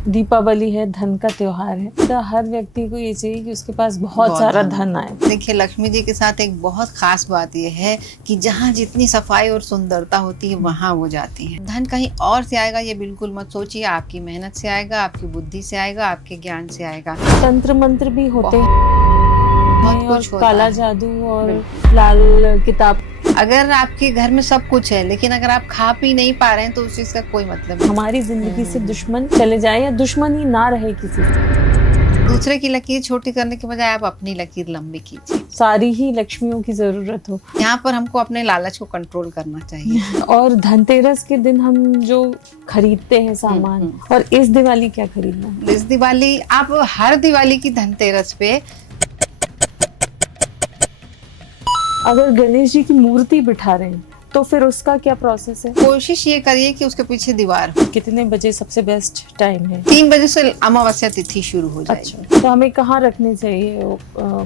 दीपावली है, धन का त्योहार है, तो हर व्यक्ति को ये चाहिए कि उसके पास बहुत सारा धन आए। देखिए, लक्ष्मी जी के साथ एक बहुत खास बात यह है कि जहाँ जितनी सफाई और सुंदरता होती है वहाँ वो जाती है। धन कहीं और से आएगा ये बिल्कुल मत सोचिए, आपकी मेहनत से आएगा, आपकी बुद्धि से आएगा, आपके ज्ञान से आएगा। तंत्र मंत्र भी होते हैं बहुत कुछ और होता काला है। जादू और लाल किताब। अगर आपके घर में सब कुछ है लेकिन अगर आप खा पी नहीं पा रहे हैं तो उस चीज का कोई मतलब नहीं। हमारी जिंदगी से दुश्मन चले जाए या दुश्मन ही ना रहे किसी से। दूसरे की लकीर छोटी करने के बजाय आप अपनी लकीर लंबी कीजिए। सारी ही लक्ष्मियों की जरूरत हो। यहाँ पर हमको अपने लालच को कंट्रोल करना चाहिए। और धनतेरस के दिन हम जो खरीदते हैं सामान, और इस दिवाली क्या खरीदना है? इस दिवाली आप हर दिवाली की धनतेरस पे अगर गणेश जी की मूर्ति बिठा रहे हैं तो फिर उसका क्या प्रोसेस है? कोशिश ये करिए कि उसके पीछे दीवार हो। कितने बजे सबसे बेस्ट टाइम है? 3 बजे से अमावस्या तिथि शुरू हो जाएगी। अच्छा, तो हमें कहाँ रखने चाहिए वो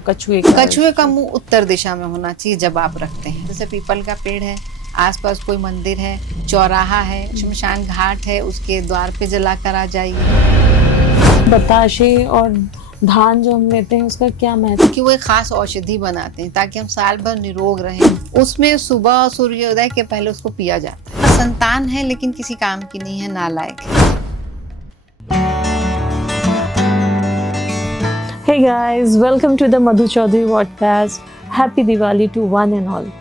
कछुए का? कछुए का मुंह उत्तर दिशा में होना चाहिए जब आप रखते हैं। जैसे पीपल का पेड़ है, आसपास कोई मंदिर है, चौराहा है, शमशान घाट है, उसके द्वार पे जलाकर आ जाइए। बताशे और धान जो हम लेते हैं उसका क्या महत्व? कि वो एक खास औषधि बनाते हैं ताकि हम साल भर निरोग रहें। उसमें सुबह सूर्योदय के पहले उसको पिया जाता है। संतान है लेकिन किसी काम की नहीं है, नालायक है। Hey guys, welcome to the Madhu Chaudhary podcast. Happy Diwali to one and all.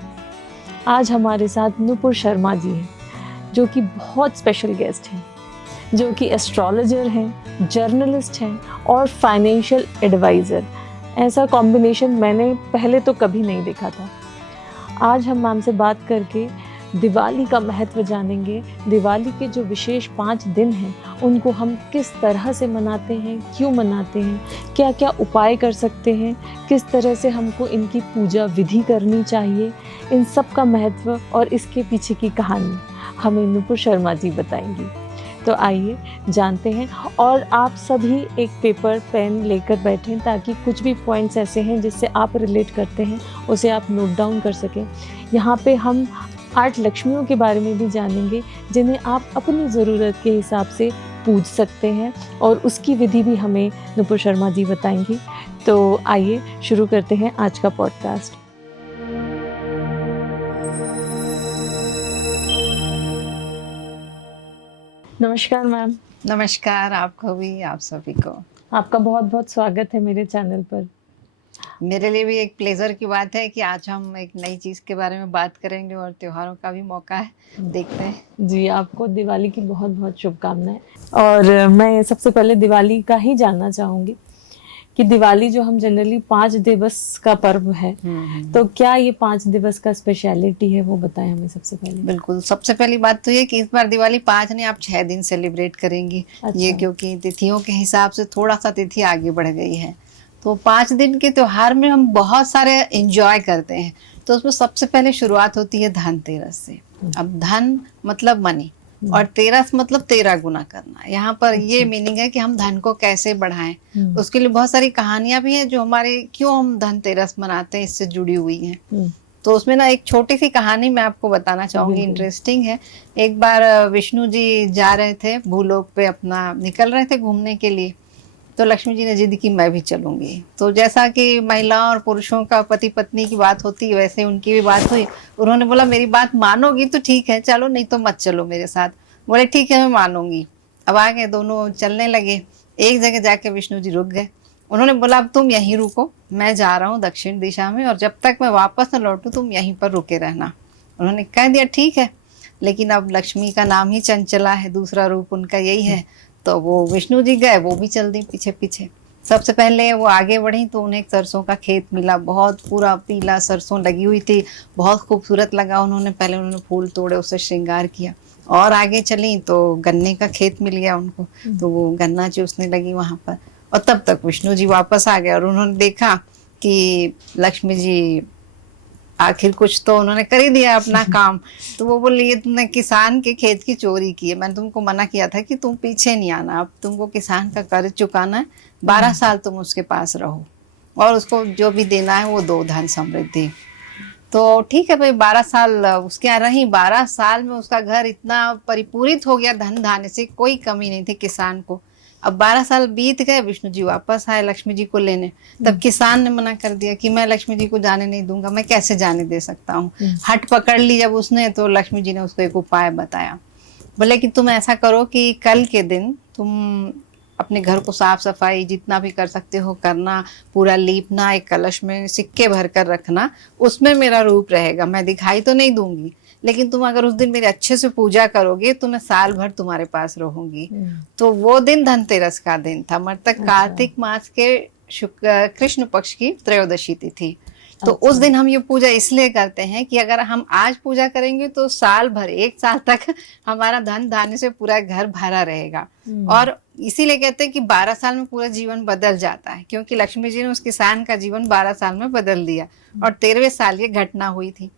आज हमारे साथ नुपुर शर्मा जी हैं, जो कि बहुत स्पेशल गेस्ट हैं, जो कि एस्ट्रोलॉजर हैं, जर्नलिस्ट हैं और फाइनेंशियल एडवाइज़र। ऐसा कॉम्बिनेशन मैंने पहले तो कभी नहीं देखा था। आज हम मैम से बात करके दिवाली का महत्व जानेंगे। दिवाली के जो विशेष 5 दिन हैं उनको हम किस तरह से मनाते हैं, क्यों मनाते हैं, क्या क्या उपाय कर सकते हैं, किस तरह से हमको इनकी पूजा विधि करनी चाहिए, इन सब का महत्व और इसके पीछे की कहानी हमें नुपुर शर्मा जी बताएंगी। तो आइए जानते हैं। और आप सभी एक पेपर पेन लेकर बैठें ताकि कुछ भी पॉइंट्स ऐसे हैं जिससे आप रिलेट करते हैं उसे आप नोट डाउन कर सकें। यहाँ पे हम 8 लक्ष्मियों के बारे में भी जानेंगे जिन्हें आप अपनी ज़रूरत के हिसाब से पूज सकते हैं, और उसकी विधि भी हमें नुपुर शर्मा जी बताएंगी। तो आइए शुरू करते हैं आज का पॉडकास्ट। नमस्कार मैम। नमस्कार आपको भी, आप सभी को। आपका बहुत बहुत स्वागत है मेरे चैनल पर। मेरे लिए भी एक प्लेजर की बात है कि आज हम एक नई चीज़ के बारे में बात करेंगे और त्योहारों का भी मौका है, देखते हैं। जी, आपको दिवाली की बहुत बहुत शुभकामनाएं। और मैं सबसे पहले दिवाली का ही जानना चाहूँगी कि दिवाली जो हम जनरली 5 दिवस का पर्व है, तो क्या ये 5 दिवस का स्पेशलिटी है वो बताएं हमें सबसे पहले। बिल्कुल, सबसे पहली बात तो ये कि इस बार दिवाली 5 नहीं, आप 6 दिन सेलिब्रेट करेंगी। अच्छा। ये क्योंकि तिथियों के हिसाब से थोड़ा सा तिथि आगे बढ़ गई है, तो 5 दिन के त्योहार में हम बहुत सारे एंजॉय करते हैं। तो उसमें सबसे पहले शुरुआत होती है धनतेरस से। अब धन मतलब मनी और तेरस मतलब 13 गुना करना। यहाँ पर ये मीनिंग है कि हम धन को कैसे बढ़ाएं। उसके लिए बहुत सारी कहानियां भी हैं जो हमारे क्यों हम धनतेरस मनाते हैं इससे जुड़ी हुई हैं। तो उसमें ना एक छोटी सी कहानी मैं आपको बताना चाहूंगी, इंटरेस्टिंग है। एक बार विष्णु जी जा रहे थे भूलोक पे, अपना निकल रहे थे घूमने के लिए, तो लक्ष्मी जी ने जिद की मैं भी चलूंगी। तो जैसा कि महिलाओं और पुरुषों का पति पत्नी की बात होती है वैसे उनकी भी बात हुई। उन्होंने बोला मेरी बात मानोगी तो ठीक है चलो, नहीं तो मत चलो मेरे साथ। बोले ठीक है मैं मानूंगी। अब आगे दोनों चलने लगे। एक जगह जाके विष्णु जी रुक गए। उन्होंने बोला अब तुम यहीं रुको, मैं जा रहा हूँ दक्षिण दिशा में और जब तक मैं वापस न लौटूं तुम यहीं पर रुके रहना। उन्होंने कह दिया ठीक है, लेकिन अब लक्ष्मी का नाम ही चंचला है, दूसरा रूप उनका यही है। तो वो विष्णु जी गए, वो भी चल दी पीछे पीछे। सबसे पहले वो आगे बढ़ी तो उन्हें एक सरसों का खेत मिला, बहुत पूरा पीला सरसों लगी हुई थी, बहुत खूबसूरत लगा। उन्होंने फूल तोड़े, उससे श्रृंगार किया और आगे चली तो गन्ने का खेत मिल गया उनको, तो वो गन्ना चूसने लगी वहां पर। और तब तक विष्णु जी वापस आ गए और उन्होंने देखा कि लक्ष्मी जी आखिर कुछ तो उन्होंने कर ही दिया अपना काम। तो वो बोली ये तुमने किसान के खेत की चोरी की है, मैंने तुमको मना किया था कि तुम पीछे नहीं आना, अब तुमको किसान का कर्ज चुकाना है, 12 साल तुम उसके पास रहो और उसको जो भी देना है वो दो, धन समृद्धि। तो ठीक है भाई, 12 साल उसके यहाँ रही। 12 साल में उसका घर इतना परिपूरित हो गया धन धान्य से, कोई कमी नहीं थी किसान को। अब 12 साल बीत गए, विष्णु जी वापस आए लक्ष्मी जी को लेने। तब किसान ने मना कर दिया कि मैं लक्ष्मी जी को जाने नहीं दूंगा, मैं कैसे जाने दे सकता हूँ। हट पकड़ ली जब उसने, तो लक्ष्मी जी ने उसको एक उपाय बताया। बोले कि तुम ऐसा करो कि कल के दिन तुम अपने घर को साफ सफाई जितना भी कर सकते हो करना, पूरा लीपना, एक कलश में सिक्के भर कर रखना, उसमें मेरा रूप रहेगा। मैं दिखाई तो नहीं दूंगी, लेकिन तुम अगर उस दिन मेरी अच्छे से पूजा करोगे तो मैं साल भर तुम्हारे पास रहूंगी। तो वो दिन धनतेरस का दिन था, मतलब कार्तिक मास के शुक्ल कृष्ण पक्ष की त्रयोदशी तिथि। तो उस दिन हम ये पूजा इसलिए करते हैं कि अगर हम आज पूजा करेंगे तो साल भर, एक साल तक हमारा धन धान्य से पूरा घर भरा रहेगा। और इसीलिए कहते हैं कि 12 साल में पूरा जीवन बदल जाता है, क्योंकि लक्ष्मी जी ने उस किसान का जीवन 12 साल में बदल दिया और 13वें साल ये घटना हुई थी।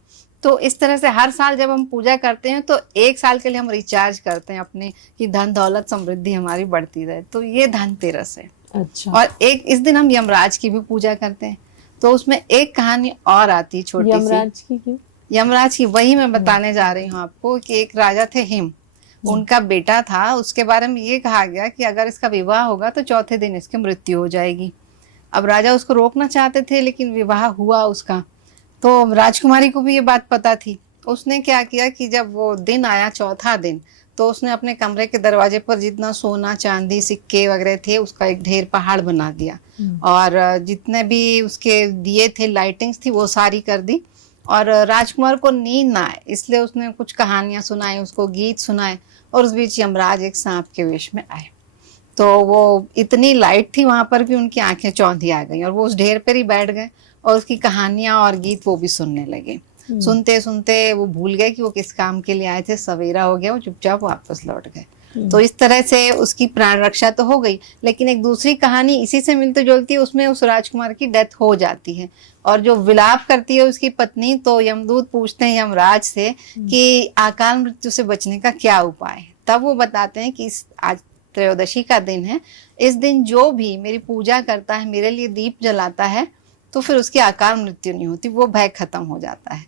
तो इस तरह से हर साल जब हम पूजा करते हैं तो एक साल के लिए हम रिचार्ज करते हैं अपने, कि धन दौलत समृद्धि हमारी बढ़ती रहे। तो ये धनतेरस है। अच्छा। और एक इस दिन हम यमराज की भी पूजा करते हैं। तो उसमें एक कहानी और आती है छोटी सी। यमराज की क्यों? यमराज की वही मैं बताने जा रही हूँ आपको, कि एक राजा थे हिम, उनका बेटा था। उसके बारे में ये कहा गया कि अगर इसका विवाह होगा तो चौथे दिन इसकी मृत्यु हो जाएगी। अब राजा उसको रोकना चाहते थे, लेकिन विवाह हुआ उसका। तो राजकुमारी को भी ये बात पता थी। उसने क्या किया कि जब वो दिन आया, चौथा दिन, तो उसने अपने कमरे के दरवाजे पर जितना सोना चांदी सिक्के वगैरह थे उसका एक ढेर पहाड़ बना दिया। और जितने भी उसके दिए थे, लाइटिंग्स थी, वो सारी कर दी। और राजकुमार को नींद ना आए इसलिए उसने कुछ कहानियां सुनाई, उसको गीत सुनाए। और उस बीच यमराज एक सांप के वेश में आए। तो वो इतनी लाइट थी वहां पर भी उनकी आंखें चौंधी आ गई, और वो उस ढेर पर ही बैठ गए और उसकी कहानियां और गीत वो भी सुनने लगे। सुनते सुनते वो भूल गए कि वो किस काम के लिए आए थे। सवेरा हो गया, वो चुपचाप वापस लौट गए। तो इस तरह से उसकी प्राण रक्षा तो हो गई। लेकिन एक दूसरी कहानी इसी से मिलती जुलती है, उसमें उस राजकुमार की डेथ हो जाती है और जो विलाप करती है उसकी पत्नी। तो यमदूत पूछते हैं यमराज से कि अकाल मृत्यु से बचने का क्या उपाय है। तब वो बताते हैं कि आज त्रयोदशी का दिन है, इस दिन जो भी मेरी पूजा करता है, मेरे लिए दीप जलाता है, तो फिर उसकी अकाल मृत्यु नहीं होती, वो भय खत्म हो जाता है।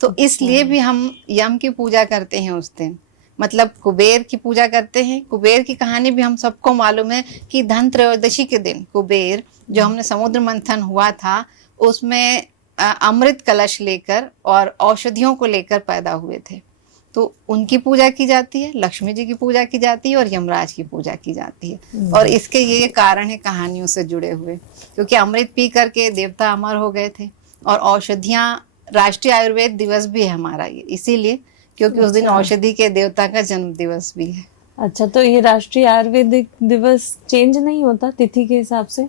तो इसलिए भी हम यम की पूजा करते हैं उस दिन। मतलब कुबेर की पूजा करते हैं। कुबेर की कहानी भी हम सबको मालूम है कि धन त्रयोदशी के दिन कुबेर, जो हमने समुद्र मंथन हुआ था उसमें अमृत कलश लेकर और औषधियों को लेकर पैदा हुए थे। तो उनकी पूजा की जाती है, लक्ष्मी जी की पूजा की जाती है और यमराज की पूजा की जाती है। और इसके ये कारण है कहानियों से जुड़े हुए, क्योंकि अमृत पी करके देवता अमर हो गए थे। और औषधियाँ, राष्ट्रीय आयुर्वेद दिवस भी है हमारा ये, इसीलिए क्योंकि उस दिन औषधि के देवता का जन्म दिवस भी है। अच्छा, तो ये राष्ट्रीय आयुर्वेदिक दिवस चेंज नहीं होता तिथि के हिसाब से?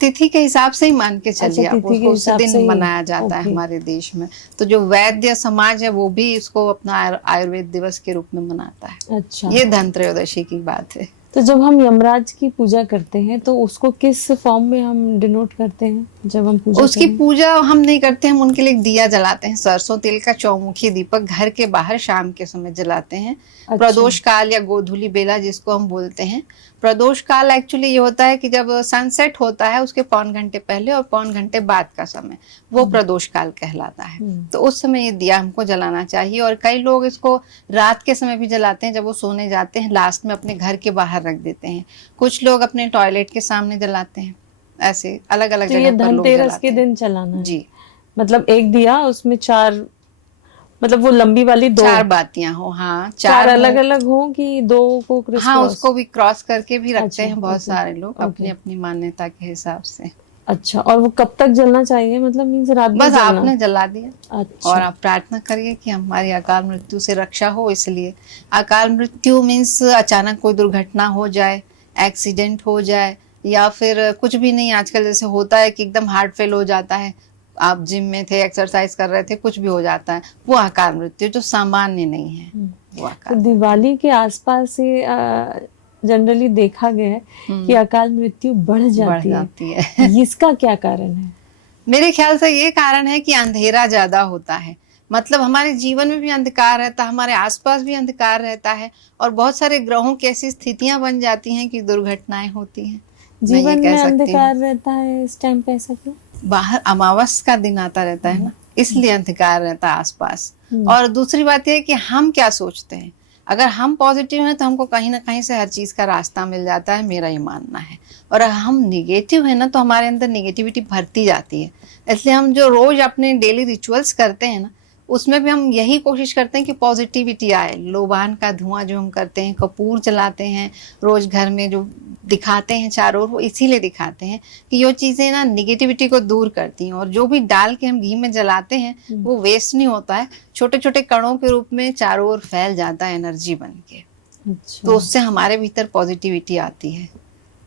तिथि के हिसाब से ही मान के चलिए, अच्छा, आप उसको उस दिन मनाया जाता है हमारे देश में। तो जो वैद्य समाज है वो भी इसको अपना आयुर्वेद दिवस के रूप में मनाता है। अच्छा, ये धन त्रयोदशी की बात है। तो जब हम यमराज की पूजा करते हैं तो उसको किस फॉर्म में हम डिनोट करते हैं जब हम पूजा उसकी पूजा हम नहीं करते, हम उनके लिए दिया जलाते हैं। सरसों तेल का चौमुखी दीपक घर के बाहर शाम के समय जलाते हैं। अच्छा। प्रदोष काल या गोधूली बेला जिसको हम बोलते हैं। प्रदोष काल एक्चुअली ये होता है कि जब सनसेट होता है उसके 5 घंटे पहले और 5 घंटे बाद का समय, वो प्रदोष काल कहलाता है। तो उस समय ये दिया हमको जलाना चाहिए। और कई लोग इसको रात के समय भी जलाते हैं, जब वो सोने जाते हैं लास्ट में अपने घर के बाहर रख देते हैं। कुछ लोग अपने टॉयलेट के सामने जलाते हैं। ऐसे अलग अलग जगह पर लोग जलाते हैं। धनतेरस के दिन चलाना है जी। मतलब एक दिया, उसमें 4, मतलब वो लंबी वाली 2 4 बातियां हो। हाँ, 4 अलग अलग हो कि 2 को क्रॉस? हाँ, उसको भी क्रॉस करके भी रखते अच्छा, हैं बहुत सारे लोग अपनी अपनी मान्यता के हिसाब से। अच्छा, और वो कब तक जलना चाहिए? मतलब मीन्स रात भर बस आपने जला दिया। अच्छा। और आप प्रार्थना करिए कि हमारी अकाल मृत्यु से रक्षा हो। इसलिए अकाल मृत्यु मीन्स अचानक कोई दुर्घटना हो जाए, एक्सीडेंट हो जाए, या फिर कुछ भी नहीं, आजकल जैसे होता है कि एकदम हार्ट फेल हो जाता है, आप जिम में थे, एक्सरसाइज कर रहे थे, कुछ भी हो जाता है, वो अकाल मृत्यु जो सामान्य नहीं है, वो अकाल। तो दिवाली के आसपास से जनरली देखा गया है कि अकाल मृत्यु बढ़ जाती है। इसका क्या कारण है? मेरे ख्याल से ये कारण है कि अंधेरा ज्यादा होता है। मतलब हमारे जीवन में भी अंधकार रहता है, हमारे आसपास भी अंधकार रहता है, और बहुत सारे ग्रहों की ऐसी स्थितियां बन जाती हैं कि दुर्घटनाएं होती हैं। जीवन में अंधकार रहता है इस टाइम पे, ऐसा क्यों? बाहर अमावस का दिन आता रहता है ना, इसलिए अंधकार रहता है आसपास। और दूसरी बात यह है कि हम क्या सोचते हैं। अगर हम पॉजिटिव हैं तो हमको कहीं ना कहीं से हर चीज का रास्ता मिल जाता है, मेरा ये मानना है। और अगर हम निगेटिव है ना तो हमारे अंदर निगेटिविटी भरती जाती है। इसलिए हम जो रोज अपने डेली रिचुअल्स करते हैं ना, उसमें भी हम यही कोशिश करते हैं कि पॉजिटिविटी आए। लोबान का धुआं जो हम करते हैं, कपूर जलाते हैं रोज घर में, जो दिखाते हैं चारों ओर, वो इसीलिए दिखाते हैं कि ये चीजें ना निगेटिविटी को दूर करती हैं। और जो भी डाल के हम घी में जलाते हैं वो वेस्ट नहीं होता है, छोटे छोटे कणों के रूप में चारों ओर फैल जाता है एनर्जी बन के। अच्छा। तो उससे हमारे भीतर पॉजिटिविटी आती है।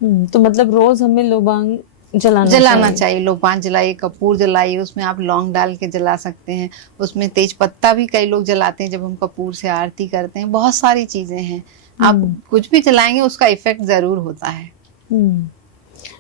तो मतलब रोज हमें लोबांग जलाना चाहिए। लोबान जलाइए, कपूर जलाइए, उसमें आप लौंग डाल के जला सकते हैं, उसमें तेज पत्ता भी कई लोग जलाते हैं जब हम कपूर से आरती करते हैं। बहुत सारी चीजें हैं, आप कुछ भी जलाएंगे उसका इफेक्ट जरूर होता है।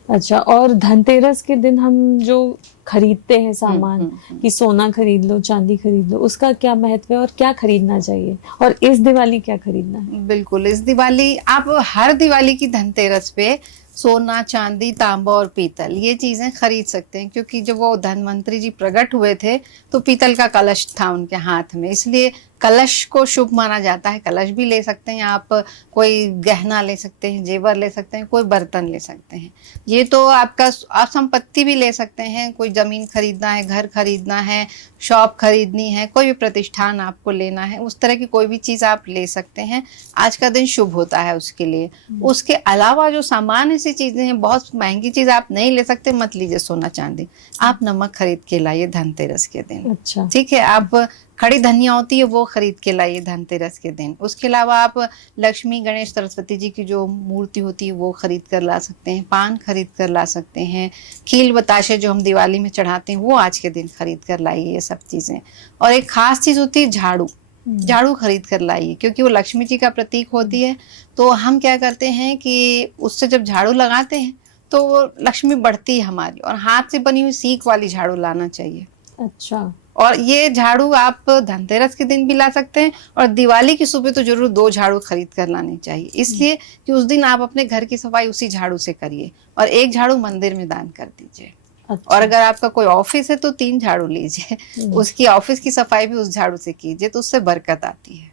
अच्छा, और धनतेरस के दिन हम जो खरीदते हैं सामान, कि सोना खरीद लो, चांदी खरीद लो, उसका क्या महत्व है और क्या खरीदना चाहिए, और इस दिवाली क्या खरीदना है? बिल्कुल, इस दिवाली आप हर दिवाली की धनतेरस पे सोना, चांदी, तांबा और पीतल ये चीजें खरीद सकते हैं, क्योंकि जब वो धनवंतरी जी प्रकट हुए थे तो पीतल का कलश था उनके हाथ में, इसलिए कलश को शुभ माना जाता है। कलश भी ले सकते हैं आप, कोई गहना ले सकते हैं, जेवर ले सकते हैं, कोई बर्तन ले सकते हैं। ये तो आपका, आप संपत्ति भी ले सकते हैं, कोई जमीन खरीदना है, घर खरीदना है, शॉप खरीदनी है, कोई भी प्रतिष्ठान आपको लेना है, उस तरह की कोई भी चीज आप ले सकते हैं। आज का दिन शुभ होता है उसके लिए। उसके अलावा जो सामान ऐसी चीजें हैं, बहुत महंगी चीज आप नहीं ले सकते, मत लीजिए सोना चांदी। आप नमक खरीद के लाइए धनतेरस के दिन। अच्छा, ठीक है, आप खड़ी धनिया होती है वो खरीद के लाइए धनतेरस के दिन। उसके अलावा आप लक्ष्मी, गणेश, सरस्वती जी की जो मूर्ति होती है वो खरीद कर ला सकते हैं, पान खरीद कर ला सकते हैं, खील बताशे जो हम दिवाली में चढ़ाते हैं वो आज के दिन खरीद कर लाइए, ये सब चीजें। और एक खास चीज होती है झाड़ू, झाड़ू खरीद कर लाइए, क्योंकि वो लक्ष्मी जी का प्रतीक होती है। तो हम क्या करते हैं कि उससे जब झाड़ू लगाते हैं तो वो लक्ष्मी बढ़ती है हमारी। और हाथ से बनी हुई सीख वाली झाड़ू लाना चाहिए। अच्छा, और ये झाड़ू आप धनतेरस के दिन भी ला सकते हैं, और दिवाली की सुबह तो जरूर 2 झाड़ू खरीद कर लानी चाहिए, इसलिए कि उस दिन आप अपने घर की सफाई उसी झाड़ू से करिए, और 1 झाड़ू मंदिर में दान कर दीजिए। अच्छा। और अगर आपका कोई ऑफिस है तो 3 झाड़ू लीजिए, उसकी ऑफिस की सफाई भी उस झाड़ू से कीजिए, तो उससे बरकत आती है।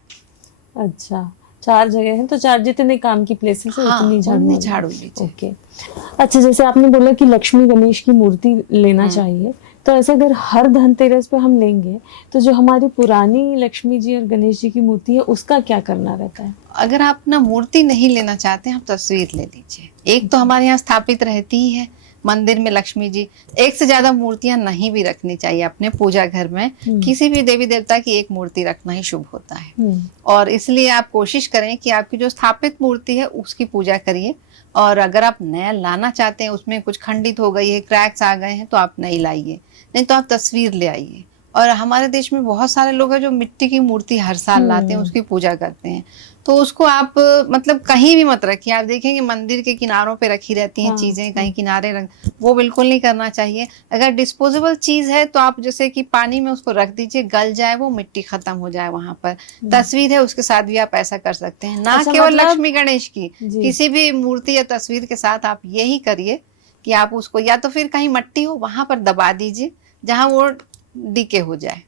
अच्छा, 4 जगह हैं तो 4 जितने काम की प्लेसेस है उतनी झाड़ू लीजिए। ओके। अच्छा, जैसे आपने बोला कि लक्ष्मी गणेश की मूर्ति लेना चाहिए, तो ऐसे अगर हर धनतेरस पे हम लेंगे तो जो हमारी पुरानी लक्ष्मी जी और गणेश जी की मूर्ति है उसका क्या करना रहता है? अगर आप ना मूर्ति नहीं लेना चाहते हैं, आप तस्वीर ले लीजिए। एक तो हमारे यहाँ स्थापित रहती ही है मंदिर में लक्ष्मी जी। एक से ज्यादा मूर्तियां नहीं भी रखनी चाहिए अपने पूजा घर में। किसी भी देवी देवता की एक मूर्ति रखना ही शुभ होता है। और इसलिए आप कोशिश करें कि आपकी जो स्थापित मूर्ति है उसकी पूजा करिए। और अगर आप नया लाना चाहते हैं, उसमें कुछ खंडित हो गई है, क्रैक्स आ गए हैं, तो आप नहीं लाइए, नहीं तो आप तस्वीर ले आइए। और हमारे देश में बहुत सारे लोग हैं जो मिट्टी की मूर्ति हर साल लाते हैं, उसकी पूजा करते हैं। तो उसको आप मतलब कहीं भी मत रखिए। आप देखेंगे मंदिर के किनारों पे रखी रहती हैं चीजें, कहीं किनारे रख, वो बिल्कुल नहीं करना चाहिए। अगर डिस्पोजेबल चीज है तो आप जैसे कि पानी में उसको रख दीजिए, गल जाए वो, मिट्टी खत्म हो जाए वहां पर। तस्वीर है उसके साथ भी आप ऐसा कर सकते हैं, ना केवल लक्ष्मी गणेश की, किसी भी मूर्ति या तस्वीर के साथ आप यही करिए कि आप उसको या तो फिर कहीं मट्टी हो वहां पर दबा दीजिए जहां वो डीके हो जाए।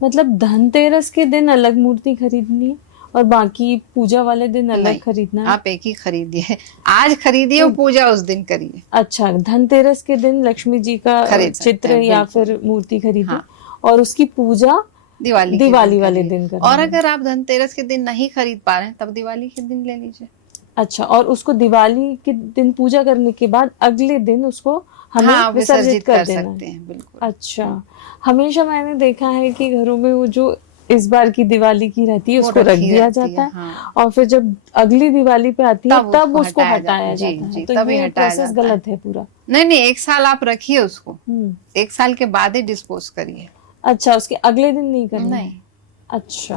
मतलब धनतेरस के दिन अलग मूर्ति खरीदनी है और बाकी पूजा वाले दिन अलग खरीदना है? आप एक ही खरीदिए, आज खरीदिए और पूजा उस दिन करिए। अच्छा, धनतेरस के दिन लक्ष्मी जी का चित्र या फिर मूर्ति खरीदिए और उसकी पूजा दिवाली वाले दिन करें। और अगर आप धनतेरस के दिन नहीं खरीद पा रहे हैं तब दिवाली के दिन ले लीजिए। अच्छा, और उसको दिवाली के दिन पूजा करने के बाद अगले दिन उसको हमें विसर्जित कर सकते हैं। बिल्कुल। अच्छा, हमेशा मैंने देखा है कि घरों में वो जो इस बार की दिवाली की रहती है उसको रख दिया जाता है और फिर जब अगली दिवाली पे आती है तब उसको हटाया जाता है। तो ये प्रोसेस गलत है पूरा। नहीं, 1 साल आप रखिए उसको, 1 साल के बाद ही डिस्पोज करिए। अच्छा, उसके अगले दिन नहीं करना? नहीं। अच्छा,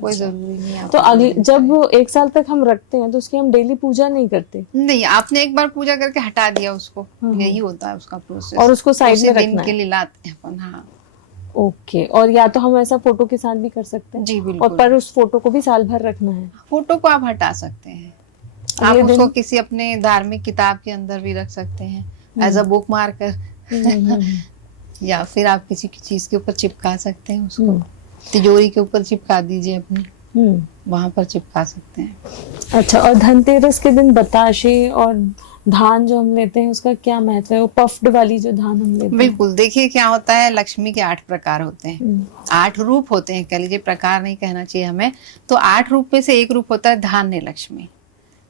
कोई जरूरी नहीं है। तो अगले जब वो 1 साल तक हम रखते हैं तो उसकी हम डेली पूजा नहीं करते? नहीं, आपने एक बार पूजा करके हटा दिया उसको, यही होता है उसका प्रोसेस। और उसको साइड में रखना है के लिए लाते हैं अपन। हाँ, ओके। और या तो हम ऐसा फोटो के साथ भी कर सकते हैं? जी बिल्कुल। और पर उस फोटो को भी साल भर रखना है? फोटो को आप हटा सकते हैं, आप उसको किसी अपने धार्मिक किताब के अंदर भी रख सकते हैं एज अ बुक मार्कर या फिर आप किसी की चीज के ऊपर चिपका सकते हैं उसको, तिजोरी के ऊपर चिपका दीजिए अपनी। वहां पर चिपका सकते हैं। अच्छा, और धनतेरस के दिन बताशे और धान जो हम लेते हैं उसका क्या महत्व है? वो पफ्ड वाली जो धान हम लेते हैं। बिल्कुल, देखिए क्या होता है, लक्ष्मी के 8 प्रकार होते हैं, हम्म, 8 रूप होते हैं, कह लीजिए, प्रकार नहीं कहना चाहिए हमें। तो 8 रूप में से एक रूप होता है धान्य लक्ष्मी।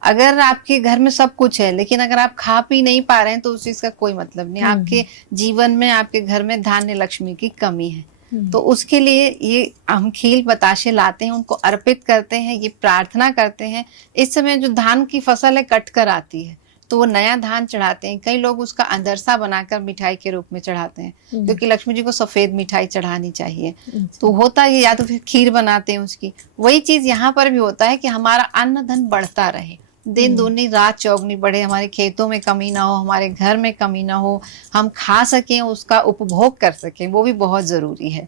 अगर आपके घर में सब कुछ है लेकिन अगर आप खा पी नहीं पा रहे हैं तो उस चीज का कोई मतलब नहीं। आपके जीवन में, आपके घर में धान्य लक्ष्मी की कमी है। तो उसके लिए ये हम खील बताशे लाते हैं, उनको अर्पित करते हैं, ये प्रार्थना करते हैं। इस समय जो धान की फसल है कट कर आती है तो वो नया धान चढ़ाते हैं। कई लोग उसका अंदरसा बनाकर मिठाई के रूप में चढ़ाते हैं, क्योंकि लक्ष्मी जी को सफेद मिठाई चढ़ानी चाहिए। तो होता है, या तो फिर खीर बनाते हैं उसकी। वही चीज यहाँ पर भी होता है कि हमारा अन्न धन बढ़ता रहे, दिन दूनी रात चौगनी बढ़े, हमारे खेतों में कमी ना हो, हमारे घर में कमी ना हो, हम खा सकें, उसका उपभोग कर सकें, वो भी बहुत जरूरी है।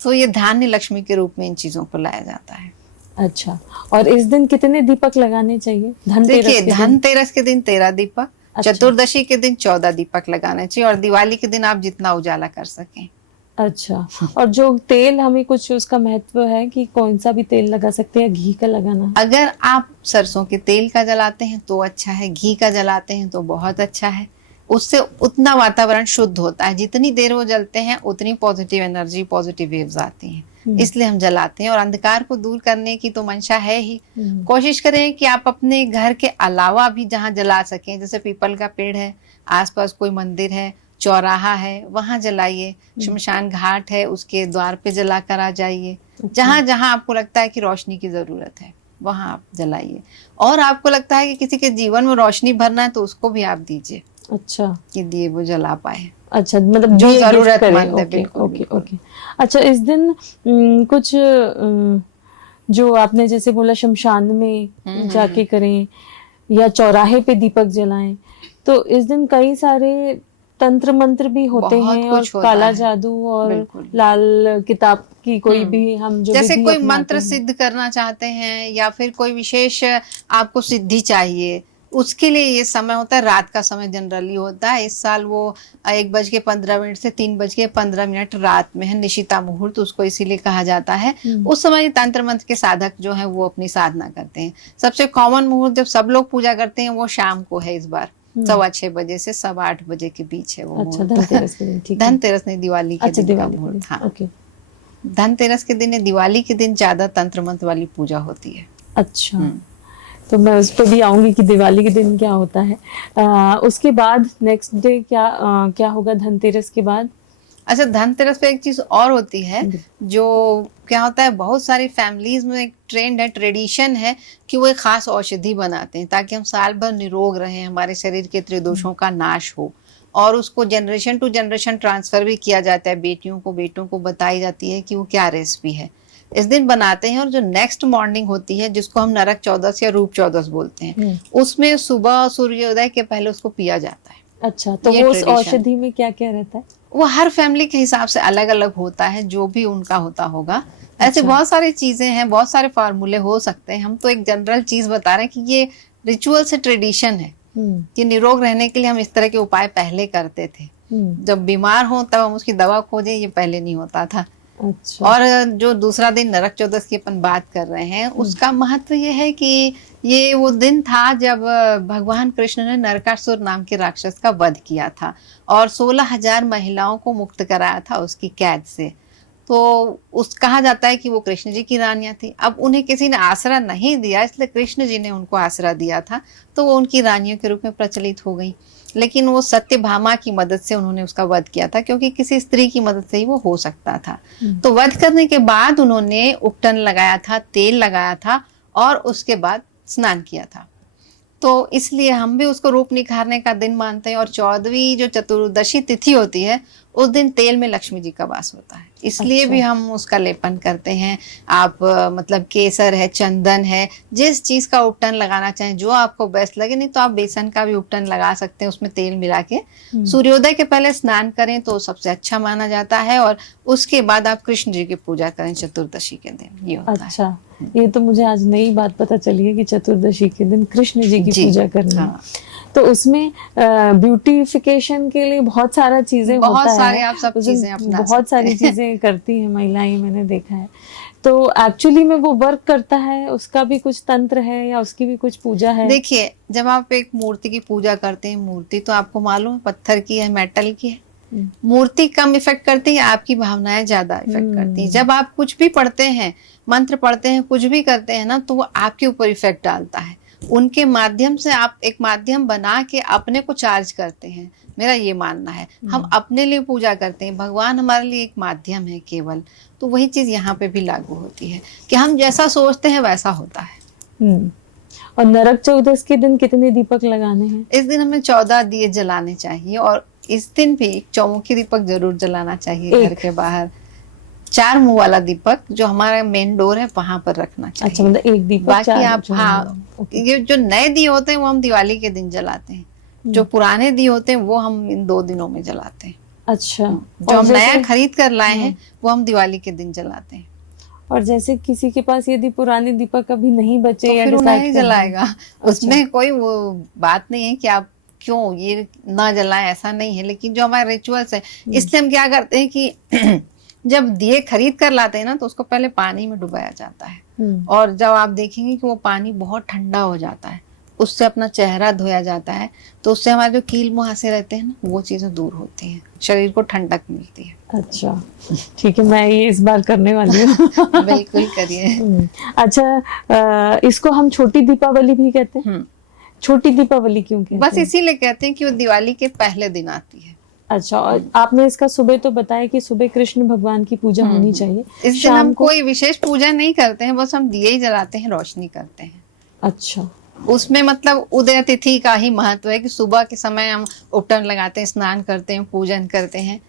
तो ये धान्य लक्ष्मी के रूप में इन चीजों को लाया जाता है। अच्छा, और इस दिन कितने दीपक लगाने चाहिए? देखिए, धनतेरस के दिन 13 दीपक, अच्छा। चतुर्दशी के दिन 14 दीपक लगाने चाहिए, और दिवाली के दिन आप जितना उजाला कर सकें। अच्छा, और जो तेल, हमें कुछ उसका महत्व है कि कौन सा भी तेल लगा सकते हैं, घी का लगाना है? अगर आप सरसों के तेल का जलाते हैं तो अच्छा है, घी का जलाते हैं तो बहुत अच्छा है। उससे उतना वातावरण शुद्ध होता है, जितनी देर वो जलते हैं उतनी पॉजिटिव एनर्जी, पॉजिटिव वेव्स आती हैं, इसलिए हम जलाते हैं। और अंधकार को दूर करने की तो मंशा है ही। कोशिश करें कि आप अपने घर के अलावा भी जहाँ जला सकें, जैसे पीपल का पेड़ है, आसपास कोई मंदिर है, चौराहा है, वहां जलाइए। शमशान घाट है, उसके द्वार पे जला कर आ जाइए। जहां जहां आपको लगता है कि रोशनी की जरूरत है वहां आप जलाइए। और आपको लगता है कि किसी के जीवन में रोशनी भरना है तो उसको भी आप दीजिए। अच्छा, कि दिए वो जला पाए। अच्छा, मतलब जो दिए गिफ्ट जरूरतमंद है। करें। बिल्कुल, ओके, बिल्कुल। ओके। अच्छा, इस दिन कुछ जो आपने जैसे बोला शमशान में जाके करें या चौराहे पे दीपक जलाएं, तो इस दिन कई सारे तंत्र मंत्र भी होते बहुत हैं, और कुछ होता काला है। जादू और बिल्कुल। लाल किताब की कोई भी हम जो जैसे विधि कोई अपनाते मंत्र हैं। सिद्ध करना चाहते हैं या फिर कोई विशेष आपको सिद्धि चाहिए, उसके लिए ये समय होता है, रात का समय जनरली होता है। इस साल वो 1:15 से 3:15 रात में है, निशिता मुहूर्त उसको इसीलिए कहा जाता है। उस समय तंत्र मंत्र के साधक जो है वो अपनी साधना करते हैं। सबसे कॉमन मुहूर्त जब सब लोग पूजा करते हैं वो शाम को है, इस बार 6:15 बजे से 8:15 बजे के बीच है वो अच्छा, मुहूर्त। धनतेरस के दिन, ठीक है। धनतेरस नहीं, दिवाली के अच्छा, दिन का दिवाली के मुहूर्त। दिन, हाँ, ओके। धनतेरस के दिन या दिवाली के दिन ज्यादा तंत्र मंत्र वाली पूजा होती है। अच्छा, तो मैं उस पर भी आऊंगी कि दिवाली के दिन क्या होता है। उसके बाद नेक्स्ट डे क्या होगा धनतेरस के बाद? अच्छा, धनतेरस पे एक चीज और होती है, जो क्या होता है, बहुत सारी फैमिलीज में एक ट्रेंड है, ट्रेडिशन है कि वो एक खास औषधि बनाते हैं ताकि हम साल भर निरोग रहें, हमारे शरीर के त्रिदोषों का नाश हो। और उसको जनरेशन टू जनरेशन ट्रांसफर भी किया जाता है, बेटियों को, बेटों को बताई जाती है कि वो क्या रेसिपी है। इस दिन बनाते हैं, और जो नेक्स्ट मॉर्निंग होती है जिसको हम नरक चौदस या रूप चौदस बोलते हैं, उसमें सुबह सूर्योदय के पहले उसको पिया जाता है। अच्छा, तो वो उस औषधि में क्या क्या रहता है? वो हर फैमिली के हिसाब से अलग अलग होता है, जो भी उनका होता होगा। ऐसे बहुत सारी चीजें हैं, बहुत सारे फार्मूले हो सकते हैं। हम तो एक जनरल चीज बता रहे हैं कि ये रिचुअल से ट्रेडिशन है कि निरोग रहने के लिए हम इस तरह के उपाय पहले करते थे। जब बीमार हो तब हम उसकी दवा खोजें, ये पहले नहीं होता था। अच्छा। और जो दूसरा दिन नरक चौदस की अपन बात कर रहे हैं, उसका महत्व ये है कि ये वो दिन था जब भगवान कृष्ण ने नरकासुर नाम के राक्षस का वध किया था और 16,000 महिलाओं को मुक्त कराया था उसकी कैद से। तो उस कहा जाता है कि वो कृष्ण जी की रानियां थी। अब उन्हें किसी ने आसरा नहीं दिया, इसलिए कृष्ण जी ने उनको आसरा दिया था, तो वो उनकी रानियों के रूप में प्रचलित हो गई। लेकिन वो सत्यभामा की मदद से उन्होंने उसका वध किया था, क्योंकि किसी स्त्री की मदद से ही वो हो सकता था। तो वध करने के बाद उन्होंने उपटन लगाया था, तेल लगाया था और उसके बाद स्नान किया था। तो इसलिए हम भी उसको रूप निखारने का दिन मानते हैं। और 14वीं जो चतुर्दशी तिथि होती है, उस दिन तेल में लक्ष्मी जी का वास होता है, इसलिए अच्छा। भी हम उसका लेपन करते हैं। आप मतलब केसर है, चंदन है, जिस चीज का उपटन लगाना चाहें, जो आपको बेस्ट लगे। नहीं तो आप बेसन का भी उपटन लगा सकते हैं, उसमें तेल मिला के। सूर्योदय के पहले स्नान करें तो सबसे अच्छा माना जाता है, और उसके बाद आप कृष्ण जी की पूजा करें चतुर्दशी के दिन, ये होता है। अच्छा, ये तो मुझे आज नई बात पता चली है कि चतुर्दशी के दिन कृष्ण जी की पूजा करनी है। तो उसमें ब्यूटिफिकेशन के लिए बहुत सारा चीजें बहुत होता सारे है, आप सब चीजें अपना बहुत सारी चीजें करती हैं महिलाएं, मैंने देखा है। तो एक्चुअली में वो वर्क करता है, उसका भी कुछ तंत्र है या उसकी भी कुछ पूजा है? देखिए, जब आप एक मूर्ति की पूजा करते हैं, मूर्ति तो आपको मालूम है पत्थर की है, मेटल की है। मूर्ति कम इफेक्ट करती है, आपकी भावनाएं ज्यादा इफेक्ट करती है। जब आप कुछ भी पढ़ते हैं, मंत्र पढ़ते हैं, कुछ भी करते हैं ना, तो वो आपके ऊपर इफेक्ट डालता है। उनके माध्यम से आप एक माध्यम बना के अपने को चार्ज करते हैं, मेरा ये मानना है। हम अपने लिए पूजा करते हैं, भगवान हमारे लिए एक माध्यम है केवल। तो वही चीज यहाँ पे भी लागू होती है कि हम जैसा सोचते हैं वैसा होता है। और नरक चौदस के दिन कितने दीपक लगाने हैं? इस दिन हमें 14 दिए जलाने चाहिए, और इस दिन भी चौमुखी दीपक जरूर जलाना चाहिए घर के बाहर। 4 मुंह वाला दीपक जो हमारा मेन डोर है वहां पर रखना चाहिए। अच्छा, मतलब एक दीपक बाकी 4 आप, हाँ, ये जो नए दिए होते हैं वो हम दिवाली के दिन जलाते हैं। जो पुराने दिए होते हैं वो हम इन 2 दिनों में जलाते हैं। अच्छा, जो हम नया खरीद कर लाए हैं वो हम दिवाली के दिन जलाते हैं। और जैसे किसी के पास यदि पुराने दीपक कभी नहीं बचे तो या फिर उन्हें नहीं जलाएगा। उसमें अच्छा। कोई वो बात नहीं है कि आप क्यों ये ना जलाएं, ऐसा नहीं है। लेकिन जो हमारे रिचुअल्स है, इसलिए हम क्या करते हैं कि जब दिए खरीद कर लाते हैं ना, तो उसको पहले पानी में डुबाया जाता है। और जब आप देखेंगे कि वो पानी बहुत ठंडा हो जाता है, उससे अपना चेहरा धोया जाता है, तो उससे हमारे जो कील मुहासे रहते हैं ना, वो चीजें दूर होती हैं, शरीर को ठंडक मिलती है। अच्छा, ठीक है, मैं ये इस बार करने वाली हूँ। बिल्कुल करिए। अच्छा, इसको हम छोटी दीपावली भी कहते हैं। छोटी दीपावली क्यों कहते हैं? बस इसीलिए कहते हैं कि वो दिवाली के पहले दिन आती है। अच्छा, और आपने इसका सुबह तो बताया कि सुबह कृष्ण भगवान की पूजा होनी चाहिए। इस दिन हम कोई विशेष पूजा नहीं करते हैं, बस हम दिए ही जलाते हैं, रोशनी करते हैं। अच्छा, उसमें मतलब उदय तिथि का ही महत्व है कि सुबह के समय हम उपटन लगाते हैं, स्नान करते हैं, पूजन करते हैं,